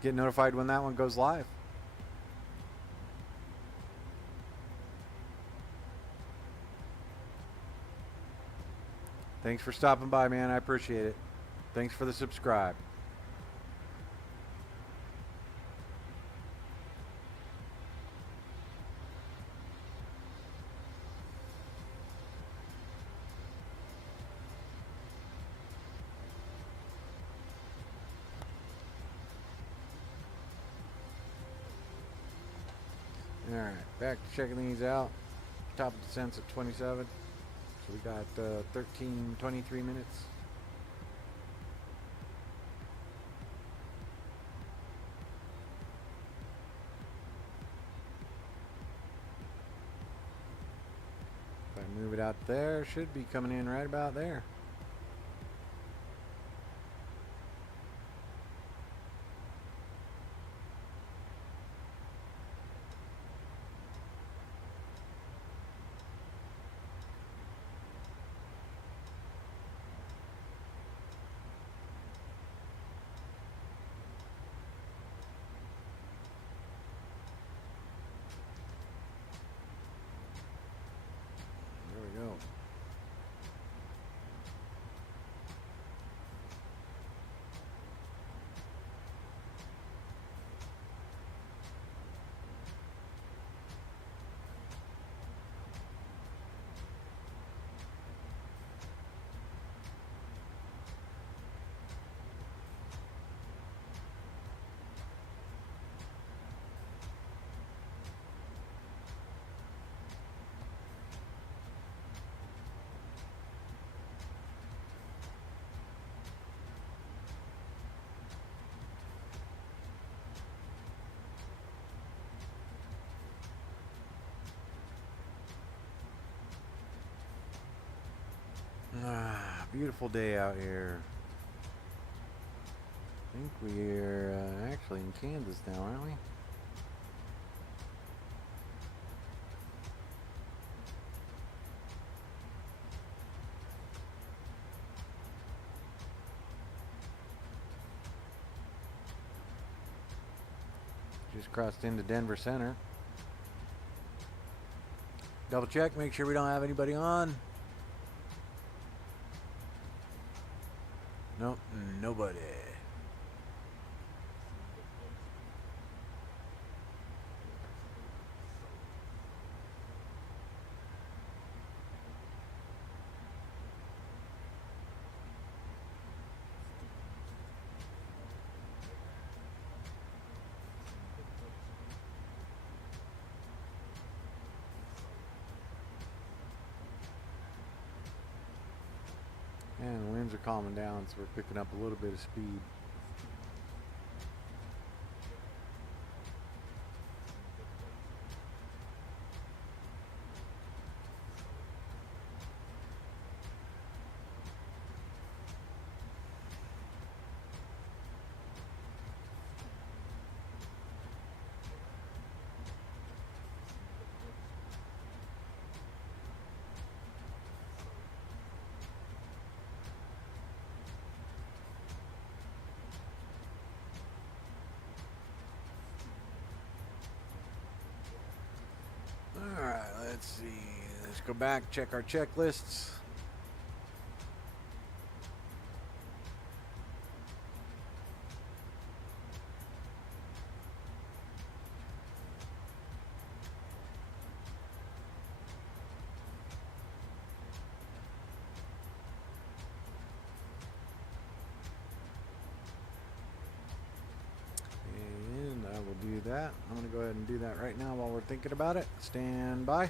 get notified when that one goes live. Thanks for stopping by, man. I appreciate it. Thanks for the subscribe. Alright, back to checking these out. Top of descent's at 27. So we got 23 minutes. If I move it out there, should be coming in right about there. Ah, beautiful day out here. I think we're actually in Kansas now, aren't we? Just crossed into Denver Center. Double check, make sure we don't have anybody on. Nope, nobody. And the winds are calming down, so we're picking up a little bit of speed. Alright, let's see. Let's go back, check our checklists. And I will do that. I'm going to go ahead and do that right now while we're thinking about it. Stand by.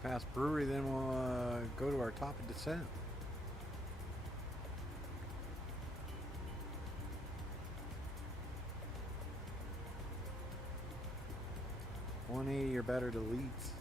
Past brewery, then we'll go to our top of descent. 180 or better to Leeds.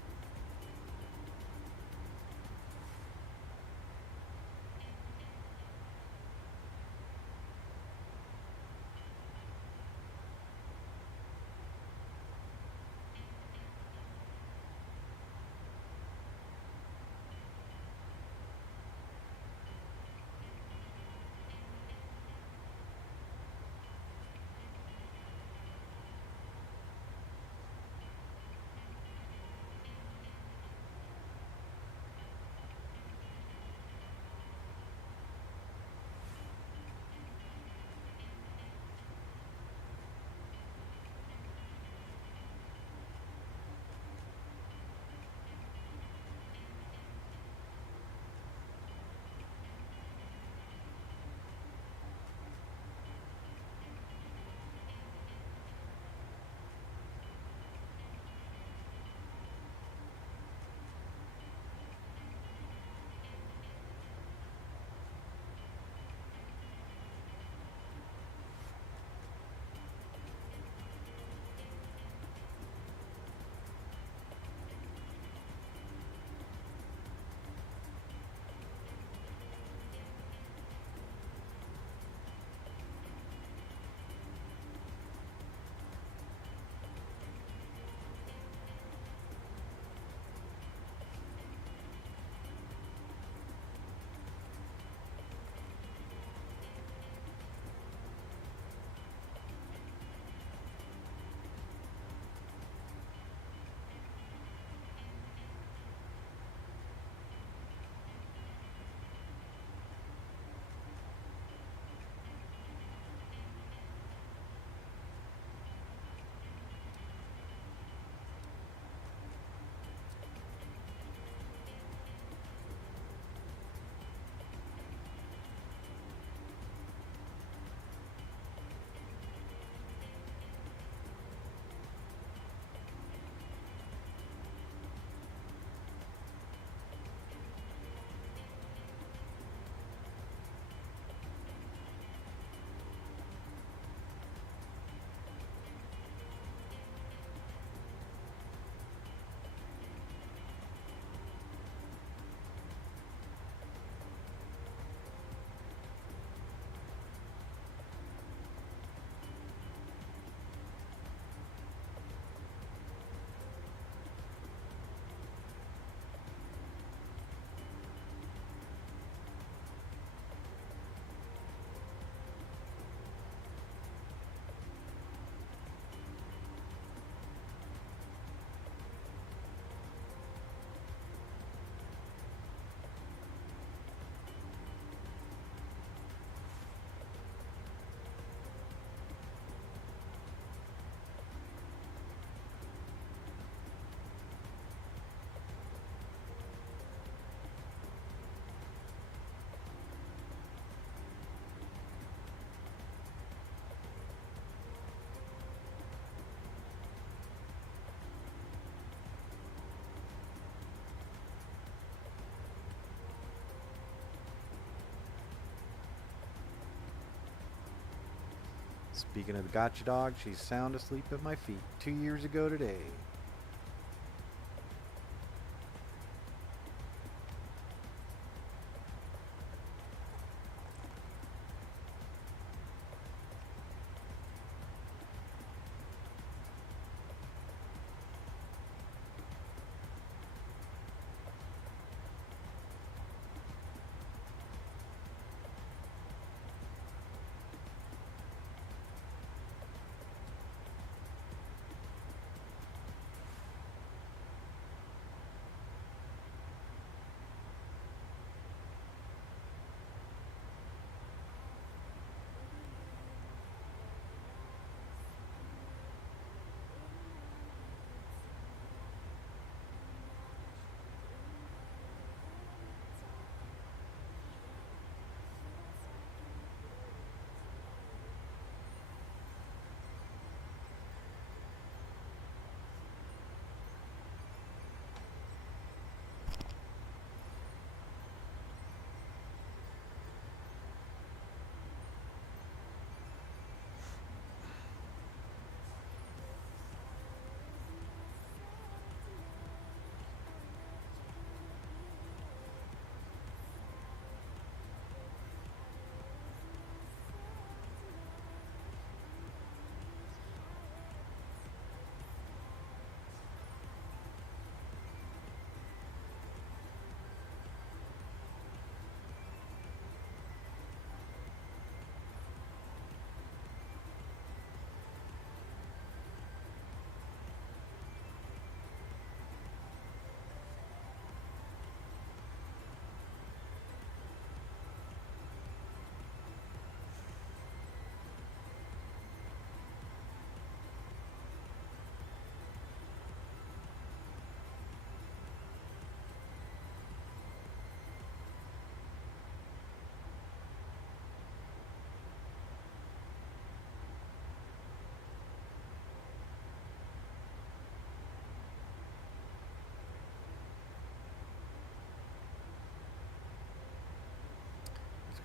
Speaking of the gotcha dog, she's sound asleep at my feet 2 years ago today.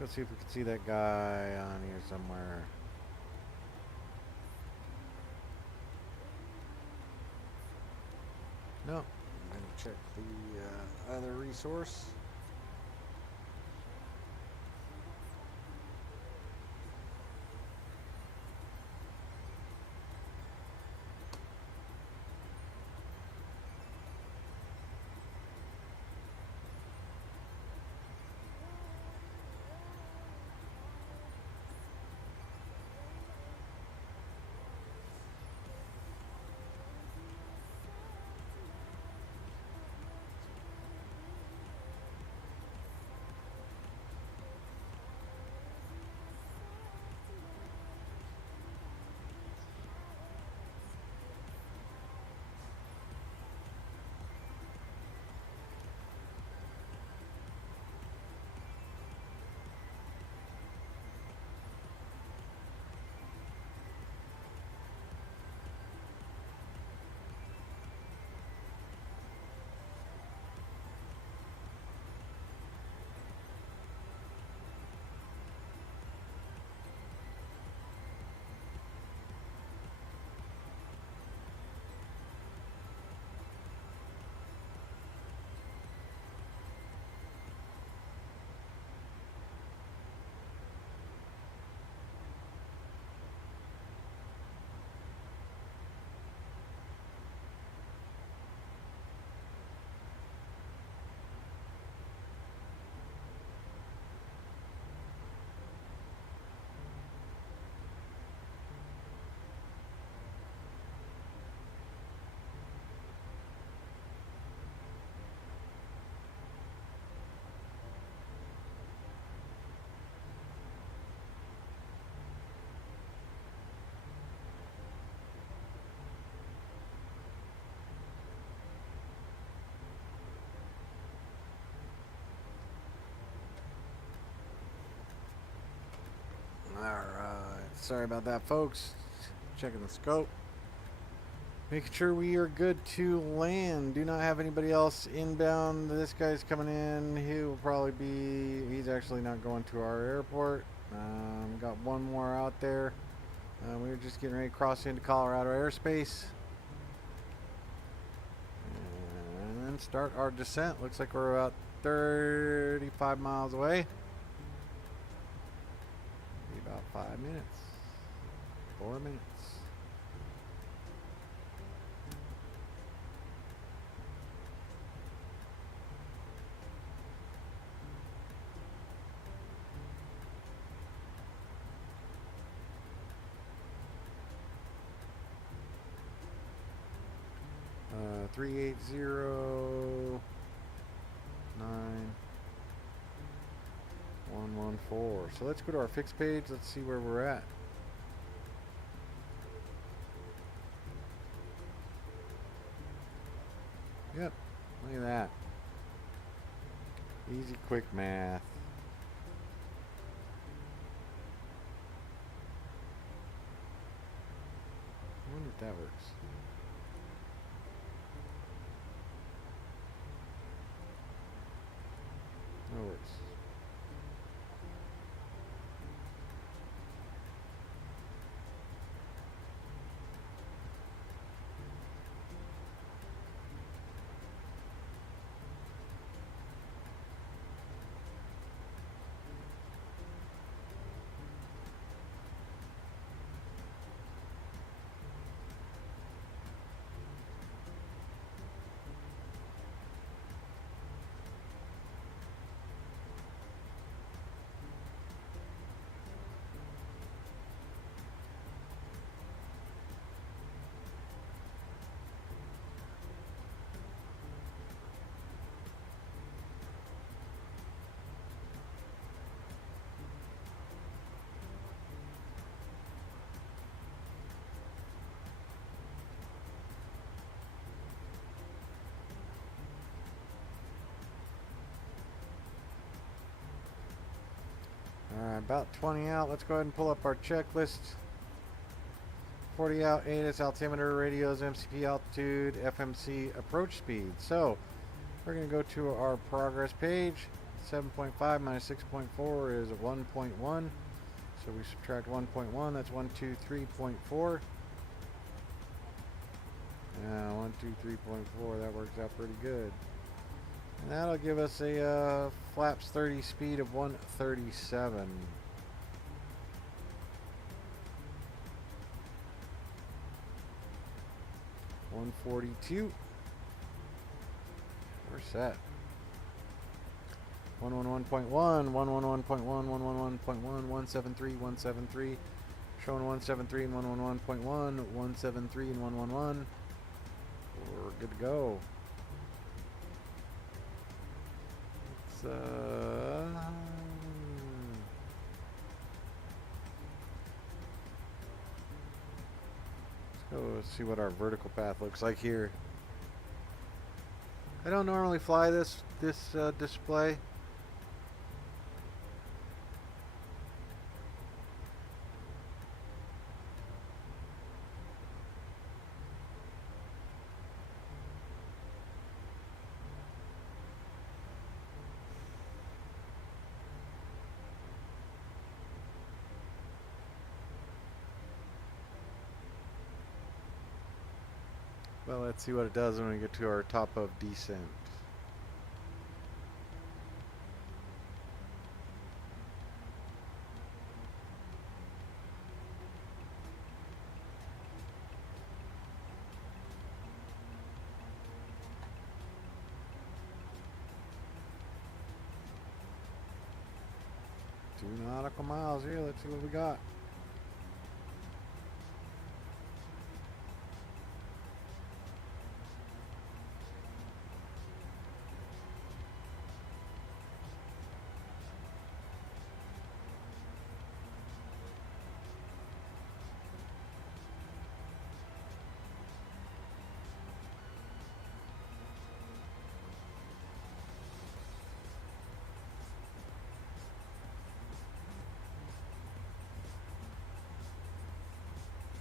Let's see if we can see that guy on here somewhere. No. I'm going to check the other resource. Alright, sorry about that, folks. Checking the scope. Making sure we are good to land. Do not have anybody else inbound. This guy's coming in. He will probably be... He's actually not going to our airport. Got one more out there. We were just getting ready to cross into Colorado airspace. And then start our descent. Looks like we're about 35 miles away. About 5 minutes. 4 minutes. Uh, 380 9 114. So let's go to our fixed page. Let's see where we're at. Yep, look at that. Easy, quick math. I wonder if that works. That works. Alright, about 20 out. Let's go ahead and pull up our checklist. 40 out, ATIS, altimeter, radios, MCP altitude, FMC approach speed. So, we're going to go to our progress page. 7.5 minus 6.4 is 1.1. So we subtract 1.1, that's 123.4. Yeah, 123.4, that works out pretty good. And that'll give us a flaps 30 speed of 137. $142. We're set. 111.1, 111.1, 111.1, 173, 173. Showing 173 and 111.1, 173 and 111. We're good to go. Let's go see what our vertical path looks like here. I don't normally fly this display. Well, let's see what it does when we get to our top of descent. Two nautical miles here. Let's see what we got.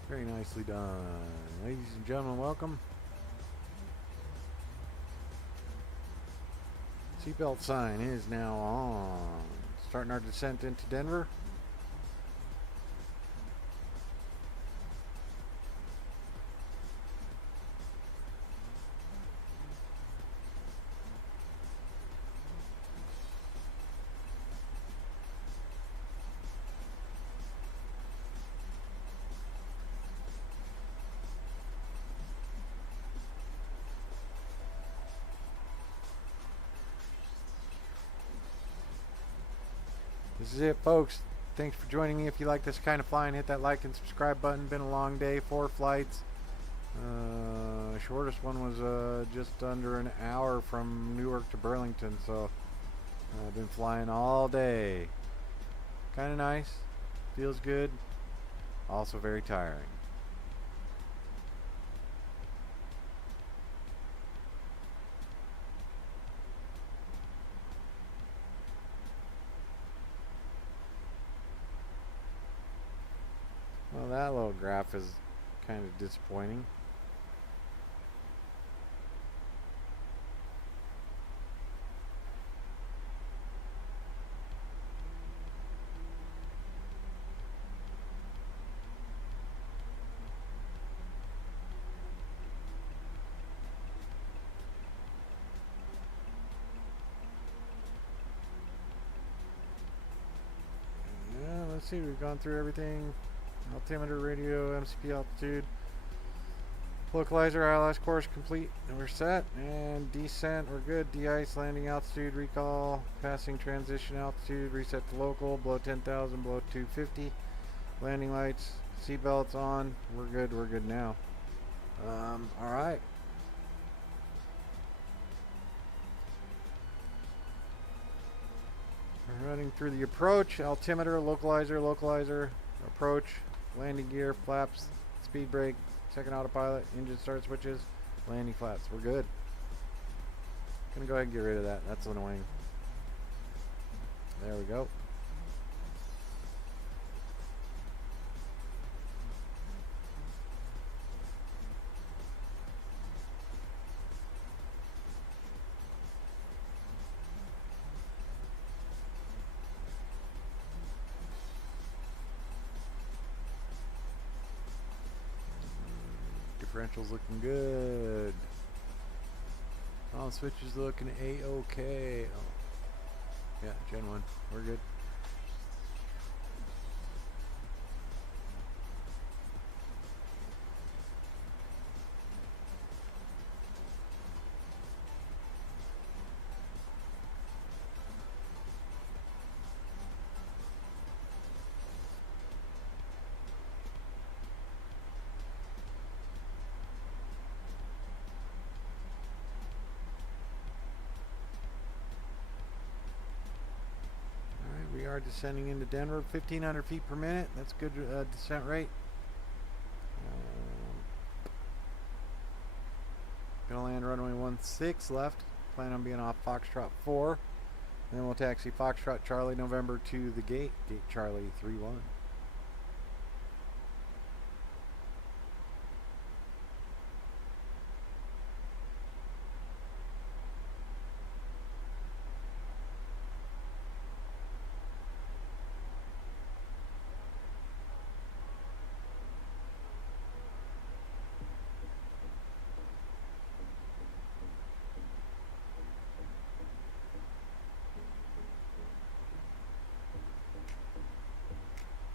Very nicely done. Ladies and gentlemen, welcome. Seatbelt sign is now on. Starting our descent into Denver. This is it, folks. Thanks for joining me. If you like this kind of flying, hit that like and subscribe button. Been a long day, 4 flights. Shortest one was just under an hour from Newark to Burlington, so I've been flying all day. Kind of nice, feels good, also very tiring. Well, that little graph is kind of disappointing. Yeah, let's see, we've gone through everything. Altimeter, radio, MCP altitude, localizer, ILS course complete, and we're set. And descent, we're good. De-ice, landing altitude, recall, passing transition altitude, reset to local, below 10,000, below 250. Landing lights, seatbelts on, we're good now. Alright. We're running through the approach, altimeter, localizer, approach, landing gear, flaps, speed brake, second autopilot, engine start switches, landing flaps. We're good. Gonna go ahead and get rid of that. That's annoying. There we go. Differential's looking good. All the switches looking A-OK. Oh. Yeah, Gen 1. We're good. We are descending into Denver, 1,500 feet per minute. That's good descent rate. Gonna land runway 16 left. Plan on being off Foxtrot 4. Then we'll taxi Foxtrot Charlie November to the gate. Gate Charlie 31.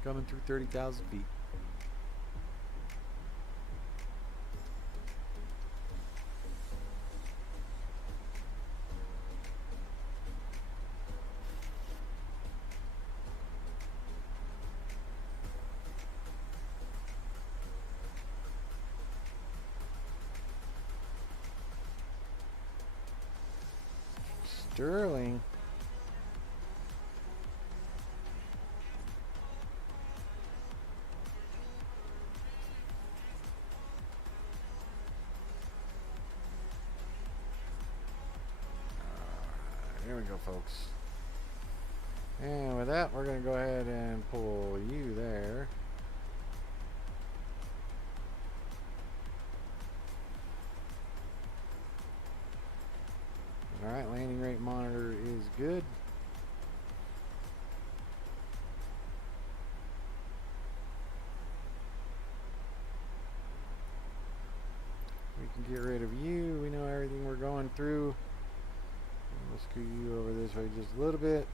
Coming through 30,000 feet. Sterling. Here we go, folks. And with that, we're going to go ahead and pull you there. Alright, landing rate monitor is good. We can get rid of you. We know everything we're going through. We'll scoot you over this way just a little bit.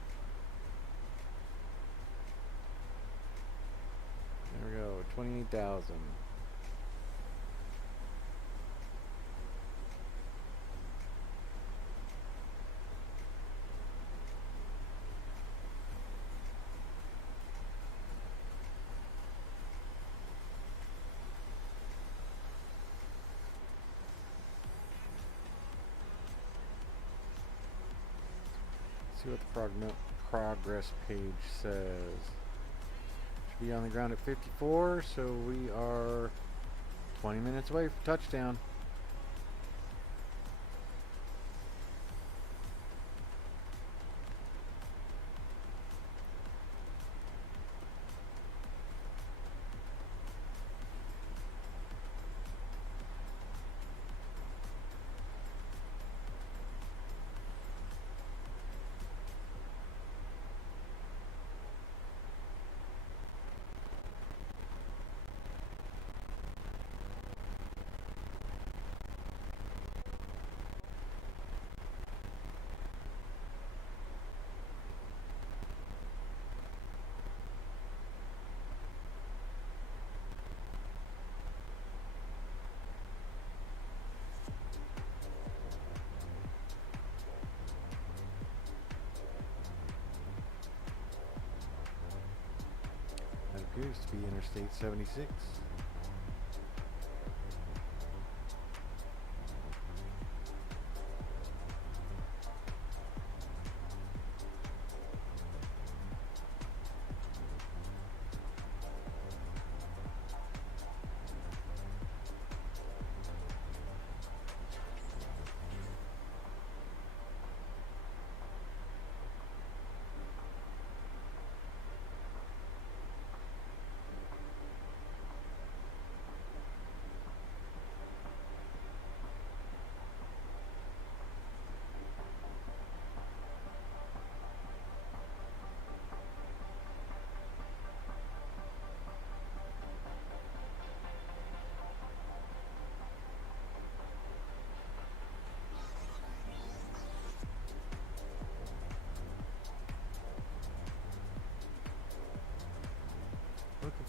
There we go, 28,000. See what the progress page says. Should be on the ground at 54, so we are 20 minutes away from touchdown. Appears to be Interstate 76.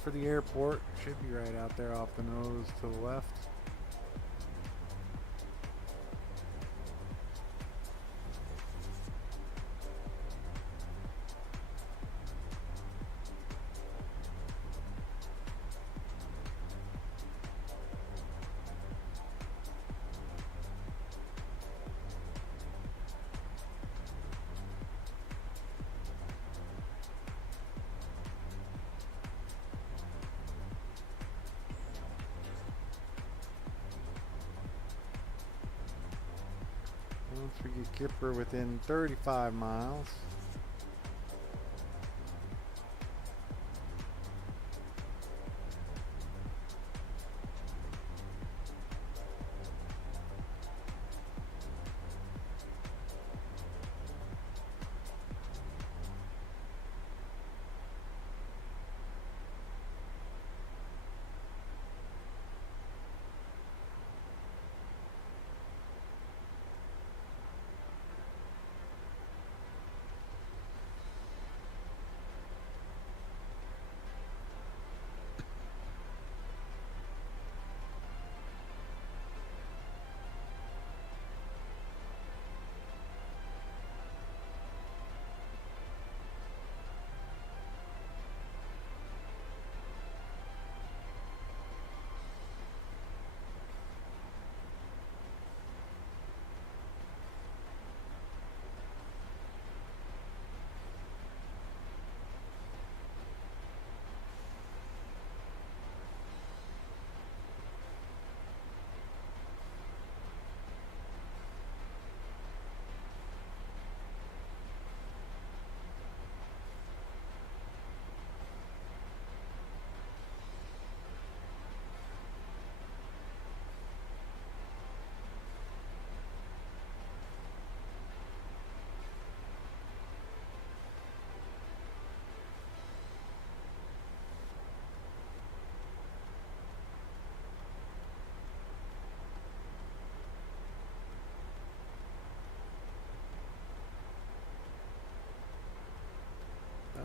for the airport. Should be right out there off the nose to the left. Once we get Kipper within 35 miles.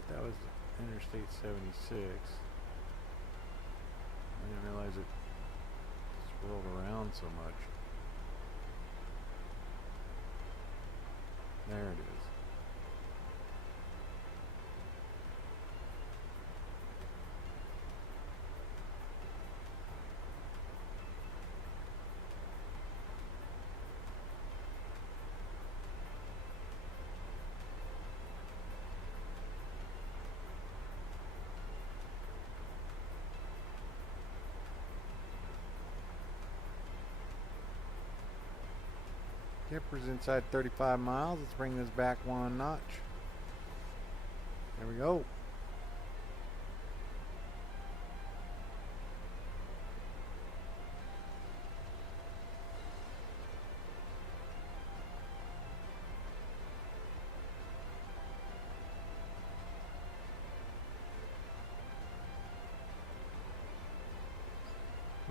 That was Interstate 76. I didn't realize it swirled around so much. There it is. Kipper's inside 35 miles. Let's bring this back one notch. There we go.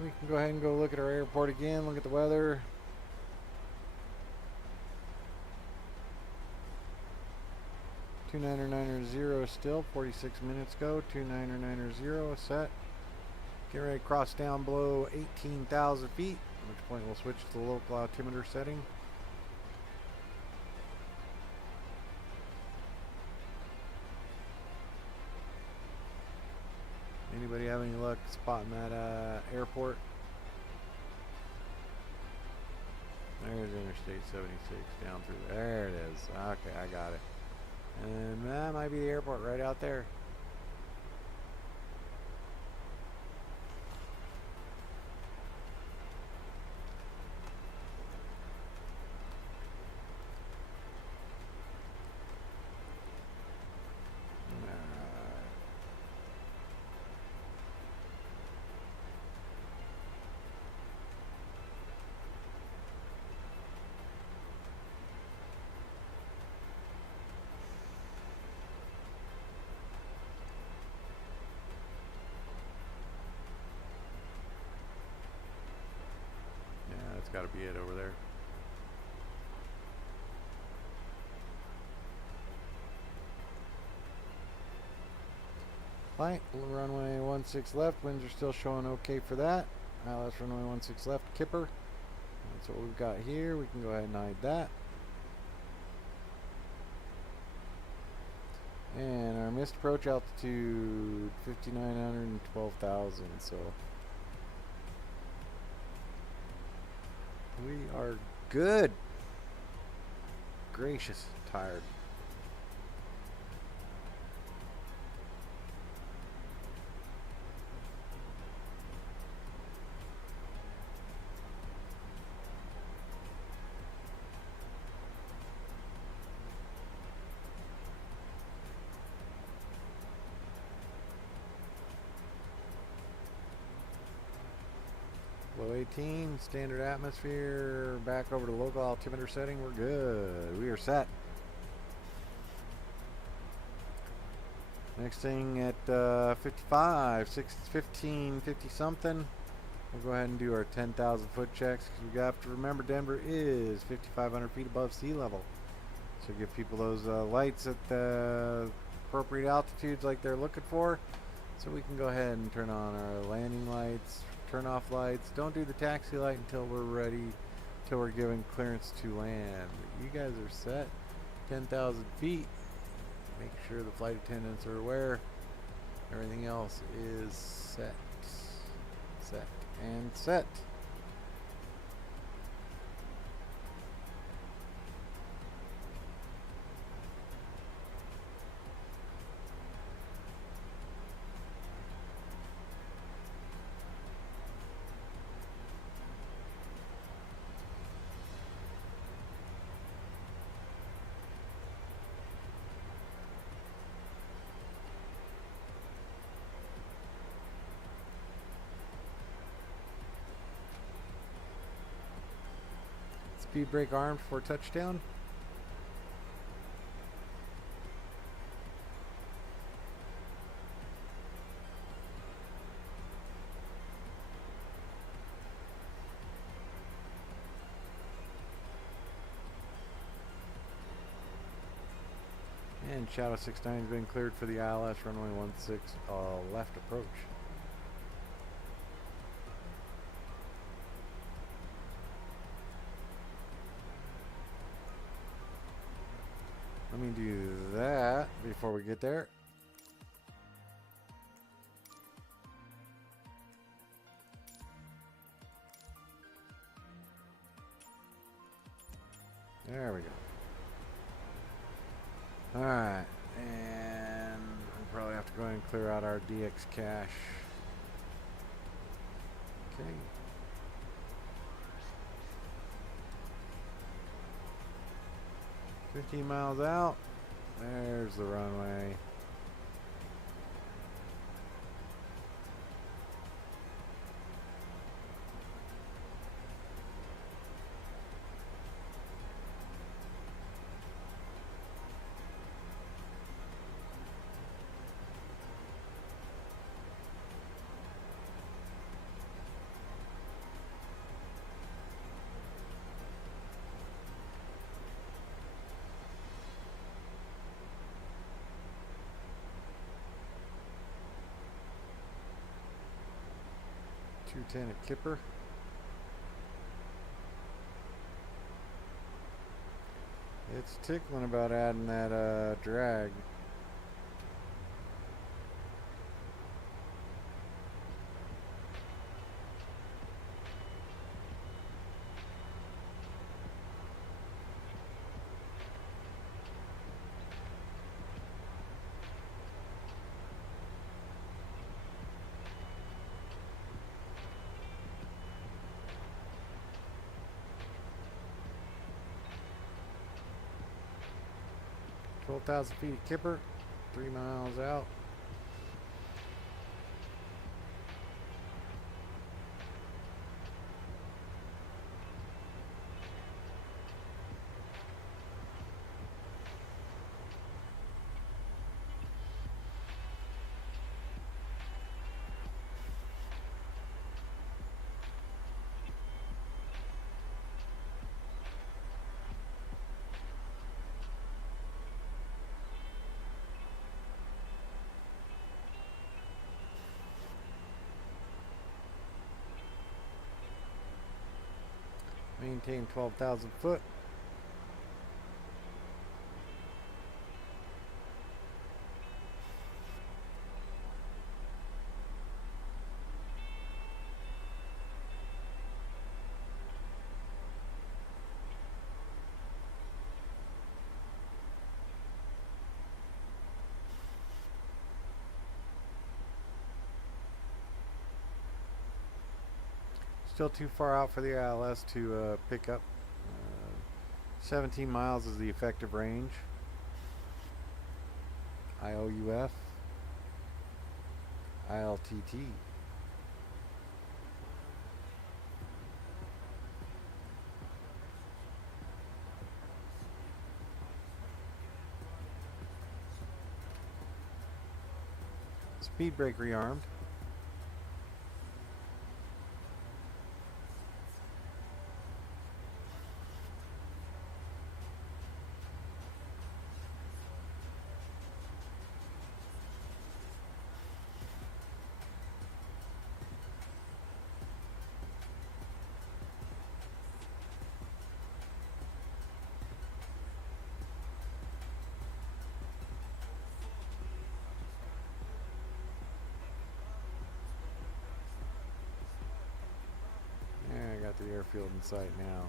We can go ahead and go look at our airport again, look at the weather. 2990 still, 46 minutes ago. 2990 set. Get ready to cross down below 18,000 feet, at which point we'll switch to the local altimeter setting. Anybody have any luck spotting that airport? There's Interstate 76 down through there. There it is. Okay, I got it. And that might be the airport right out there. That's got to be it over there. Flight, runway 16 left. Winds are still showing okay for that. ILS runway 16 left. Kipper. That's what we've got here. We can go ahead and hide that. And our missed approach altitude 5,900 and 12,000. So we are good. Gracious, tired. Low 18, standard atmosphere, back over to local altimeter setting. We're good. We are set. Next thing at 55, 6, 15, 50 something. We'll go ahead and do our 10,000 foot checks because we have to remember Denver is 5,500 feet above sea level. So give people those lights at the appropriate altitudes like they're looking for. So we can go ahead and turn on our landing lights. Turn off lights. Don't do the taxi light until we're ready, until we're given clearance to land. You guys are set. 10,000 feet. Make sure the flight attendants are aware. Everything else is set. Set and set. Speed brake armed for touchdown. And Shadow 69 has been cleared for the ILS runway 16 left approach. Let me do that before we get there. There we go. Alright, and we'll probably have to go ahead and clear out our DX cache. Okay. $15 miles out. There's the runway. .210 at Kipper. It's tickling about adding that drag. .12,000 feet at Kipper, 3 miles out. maintain 12,000 foot. Still too far out for the ILS to pick up. 17 miles is the effective range. IOUF. ILTT. Speed brake rearmed. I got the airfield in sight now.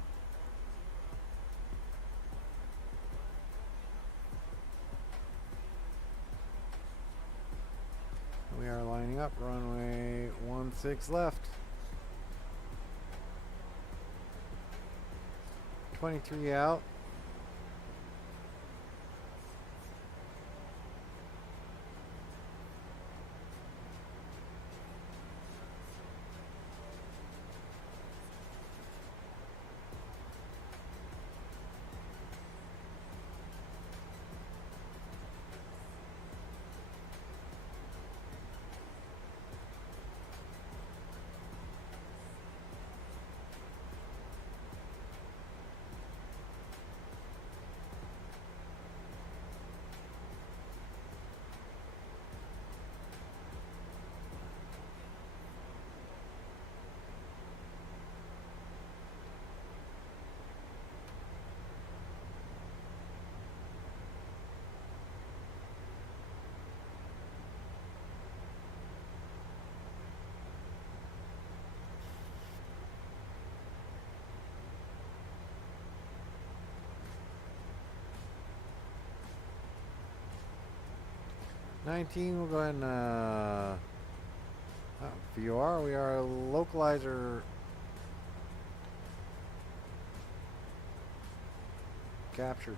We are lining up, runway 16 left. 23 out. We'll go ahead and VOR, we are localizer captured.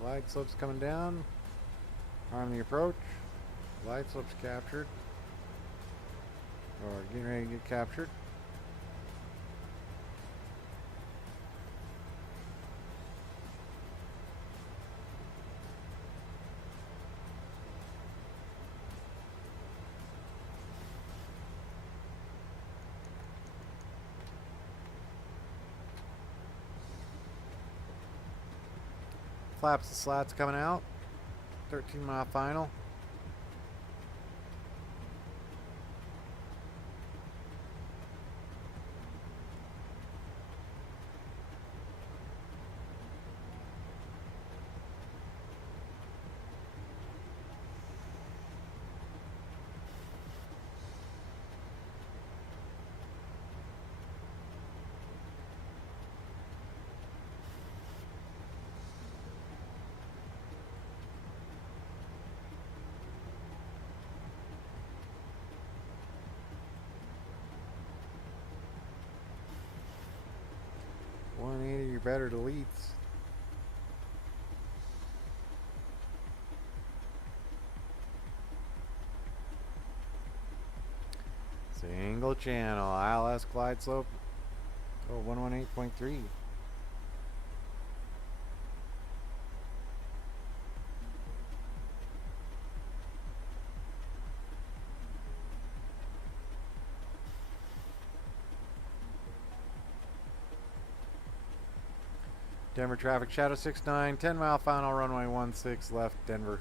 Glide slopes coming down. On the approach. Glide slopes captured. Or getting ready to get captured. Flaps and slats coming out. 13-mile final. 180, your better deletes. Single channel, ILS glide slope. Oh, 118.3. Denver traffic, Shadow 69, 10 mile final, runway 16 left, Denver.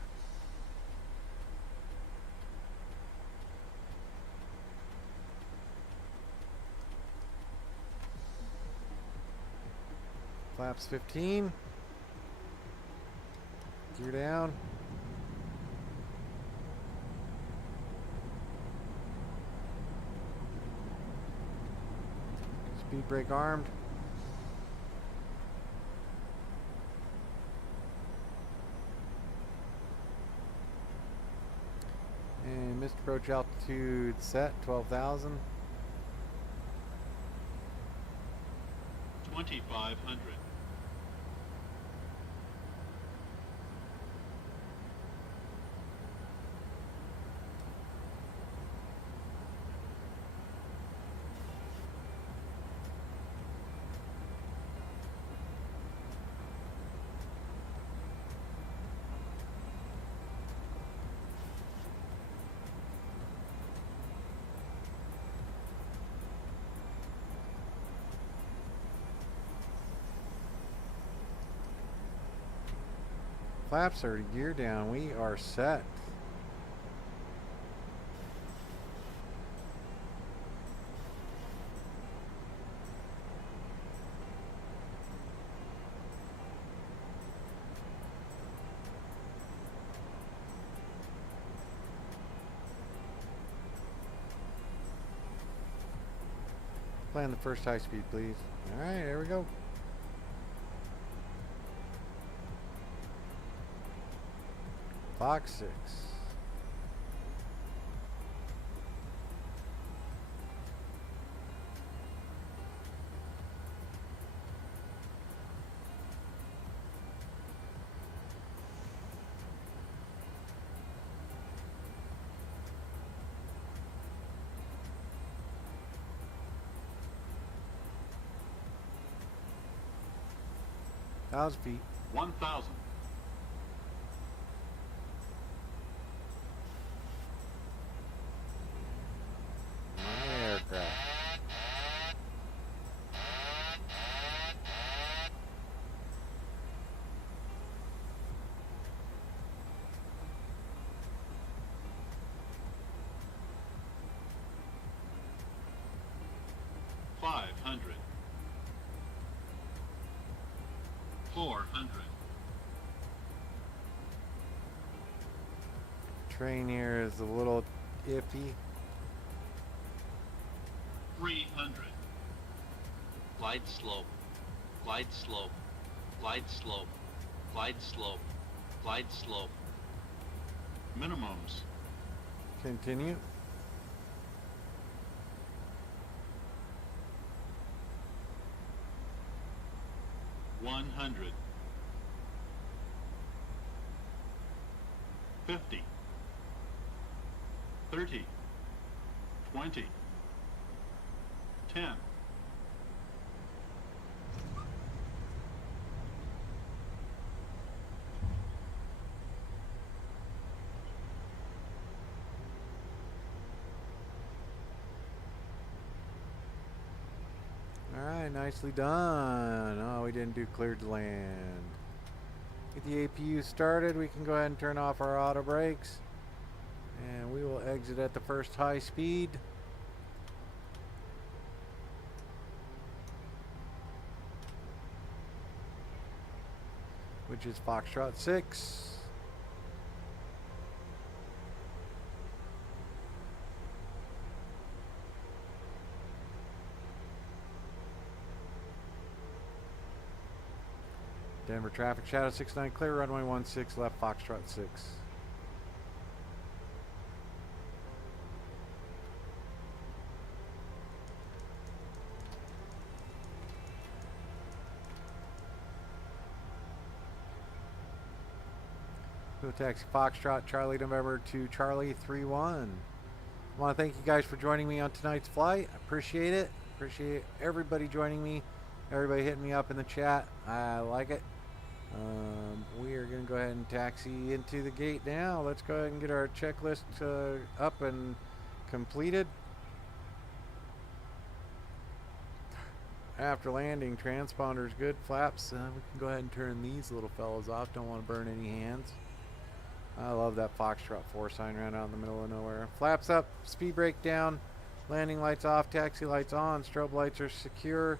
Flaps 15. Gear down. Speed brake armed. And missed approach altitude set, 12,000. 2,500. Flaps are gear down. We are set. Plan the first high speed, please. All right, there we go. Fox 6. Thousand feet. 1,000. Aircraft. $500. 400. Train here is a little iffy. 300. Glide slope. Glide slope. Glide slope. Glide slope. Glide slope. Minimums. Continue. $100. 50. 30. 20. 10. Alright, nicely done. Oh, we didn't do cleared to land. Get the APU started. We can go ahead and turn off our auto brakes. And we will exit at the first high speed. Which is Foxtrot 6. Denver traffic, Shadow 69, clear runway 16 left, Foxtrot 6. Go taxi Foxtrot Charlie November to Charlie 31. I want to thank you guys for joining me on tonight's flight. I appreciate it. Appreciate everybody joining me. Everybody hitting me up in the chat. I like it. We are going to go ahead and taxi into the gate now. Let's go ahead and get our checklist up and completed. After landing, transponder's good. Flaps, we can go ahead and turn these little fellas off. Don't want to burn any hands. I love that Foxtrot 4 sign right out in the middle of nowhere. Flaps up, speed brake down, landing lights off, taxi lights on, strobe lights are secure,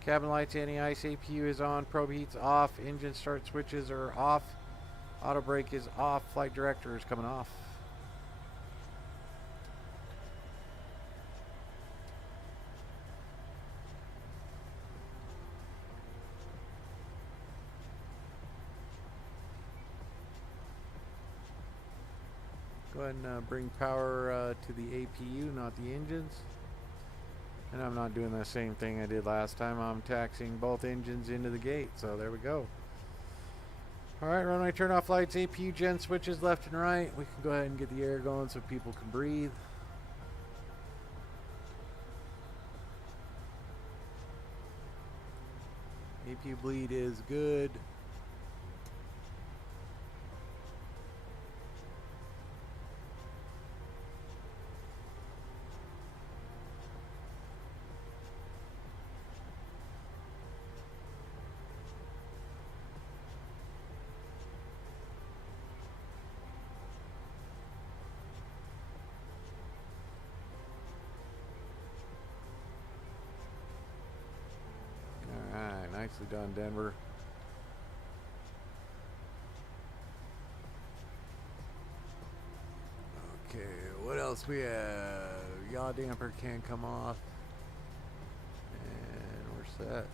cabin lights anti-ice, APU is on, probe heat's off, engine start switches are off, auto brake is off, flight director is coming off. Go ahead and bring power to the APU, not the engines. And I'm not doing the same thing I did last time. I'm taxiing both engines into the gate. So there we go. Alright, runway turn off lights, APU gen switches left and right. We can go ahead and get the air going so people can breathe. APU bleed is good. Nicely done, Denver. Okay, what else we have? Yaw damper can come off. And we're set.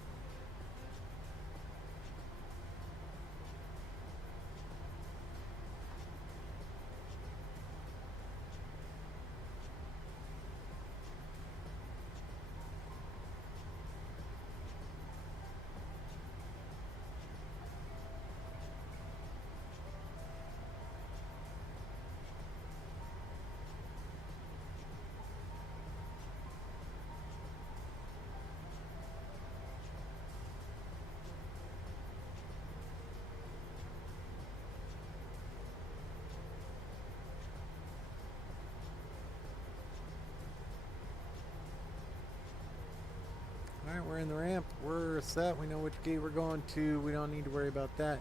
Alright, we're in the ramp. We're set. We know which gate we're going to. We don't need to worry about that.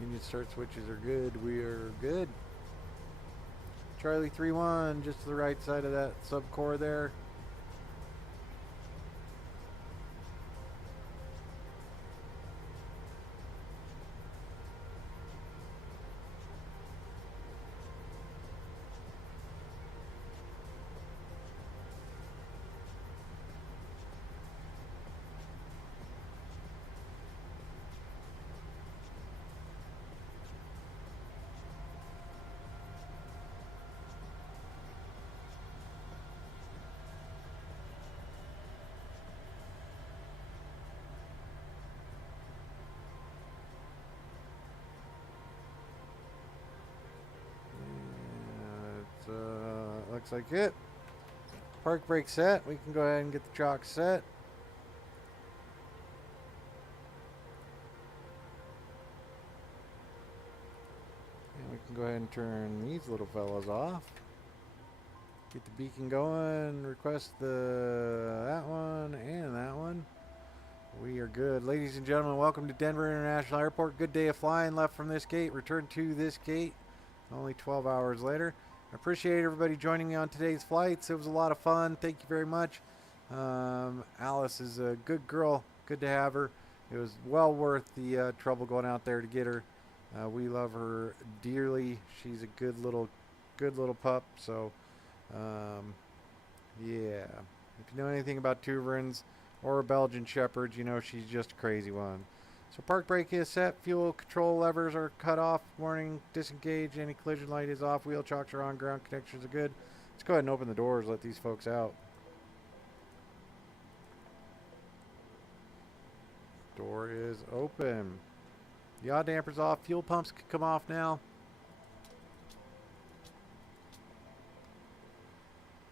Engine start switches are good. We are good. Charlie 3-1, just to the right side of that subcore there. Looks like it. Park brake set. We can go ahead and get the chalk set. And we can go ahead and turn these little fellas off. Get the beacon going. Request that one and that one. We are good. Ladies and gentlemen, welcome to Denver International Airport. Good day of flying left from this gate. Return to this gate only 12 hours later. I appreciate everybody joining me on today's flights. It was a lot of fun. Thank you very much. Alice is a good girl. Good to have her. It was well worth the trouble going out there to get her. We love her dearly. She's a good little pup. So, yeah. If you know anything about Tuverins or Belgian Shepherds, you know she's just a crazy one. So park brake is set, fuel control levers are cut off, warning disengage, any collision light is off, wheel chocks are on, ground connections are good. Let's go ahead and open the doors, let these folks out. Door is open. Yaw damper's off, fuel pumps can come off now.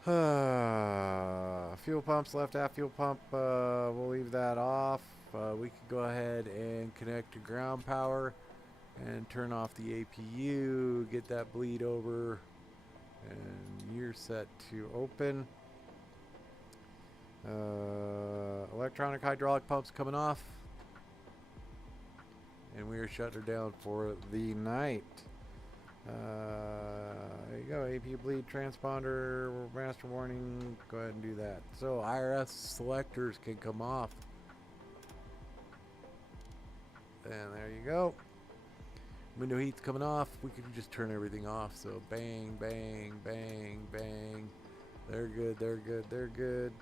Fuel pumps, left half fuel pump, we'll leave that off. We could go ahead and connect to ground power and turn off the APU, get that bleed over, and you're set to open. Electronic hydraulic pumps coming off, and we are shutting her down for the night. There you go, APU bleed transponder, master warning, go ahead and do that. So IRS selectors can come off. And there you go. Window heat's coming off. We can just turn everything off. So bang, bang, bang, bang. They're good, they're good, they're good.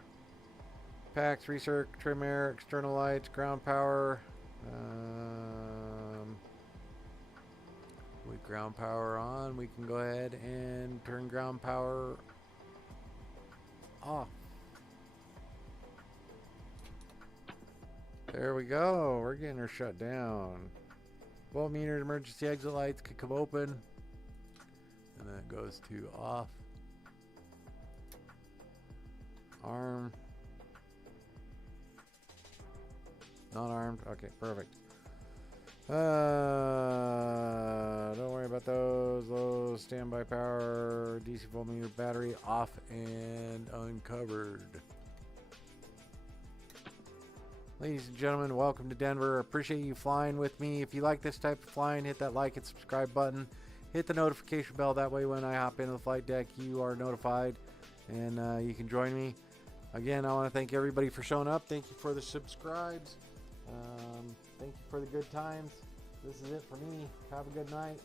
Packs, recirc, trim air, external lights, ground power. With ground power on, we can go ahead and turn ground power off. There we go. We're getting her shut down. Voltmeter, emergency exit lights could come open. And then it goes to off. Arm. Not armed. Okay, perfect. Don't worry about those. Low standby power, DC voltmeter, battery off and uncovered. Ladies and gentlemen, welcome to Denver. Appreciate you flying with me. If you like this type of flying, hit that like and subscribe button. Hit the notification bell. That way when I hop into the flight deck, you are notified and you can join me. Again, I want to thank everybody for showing up. Thank you for the subscribes. Thank you for the good times. This is it for me. Have a good night.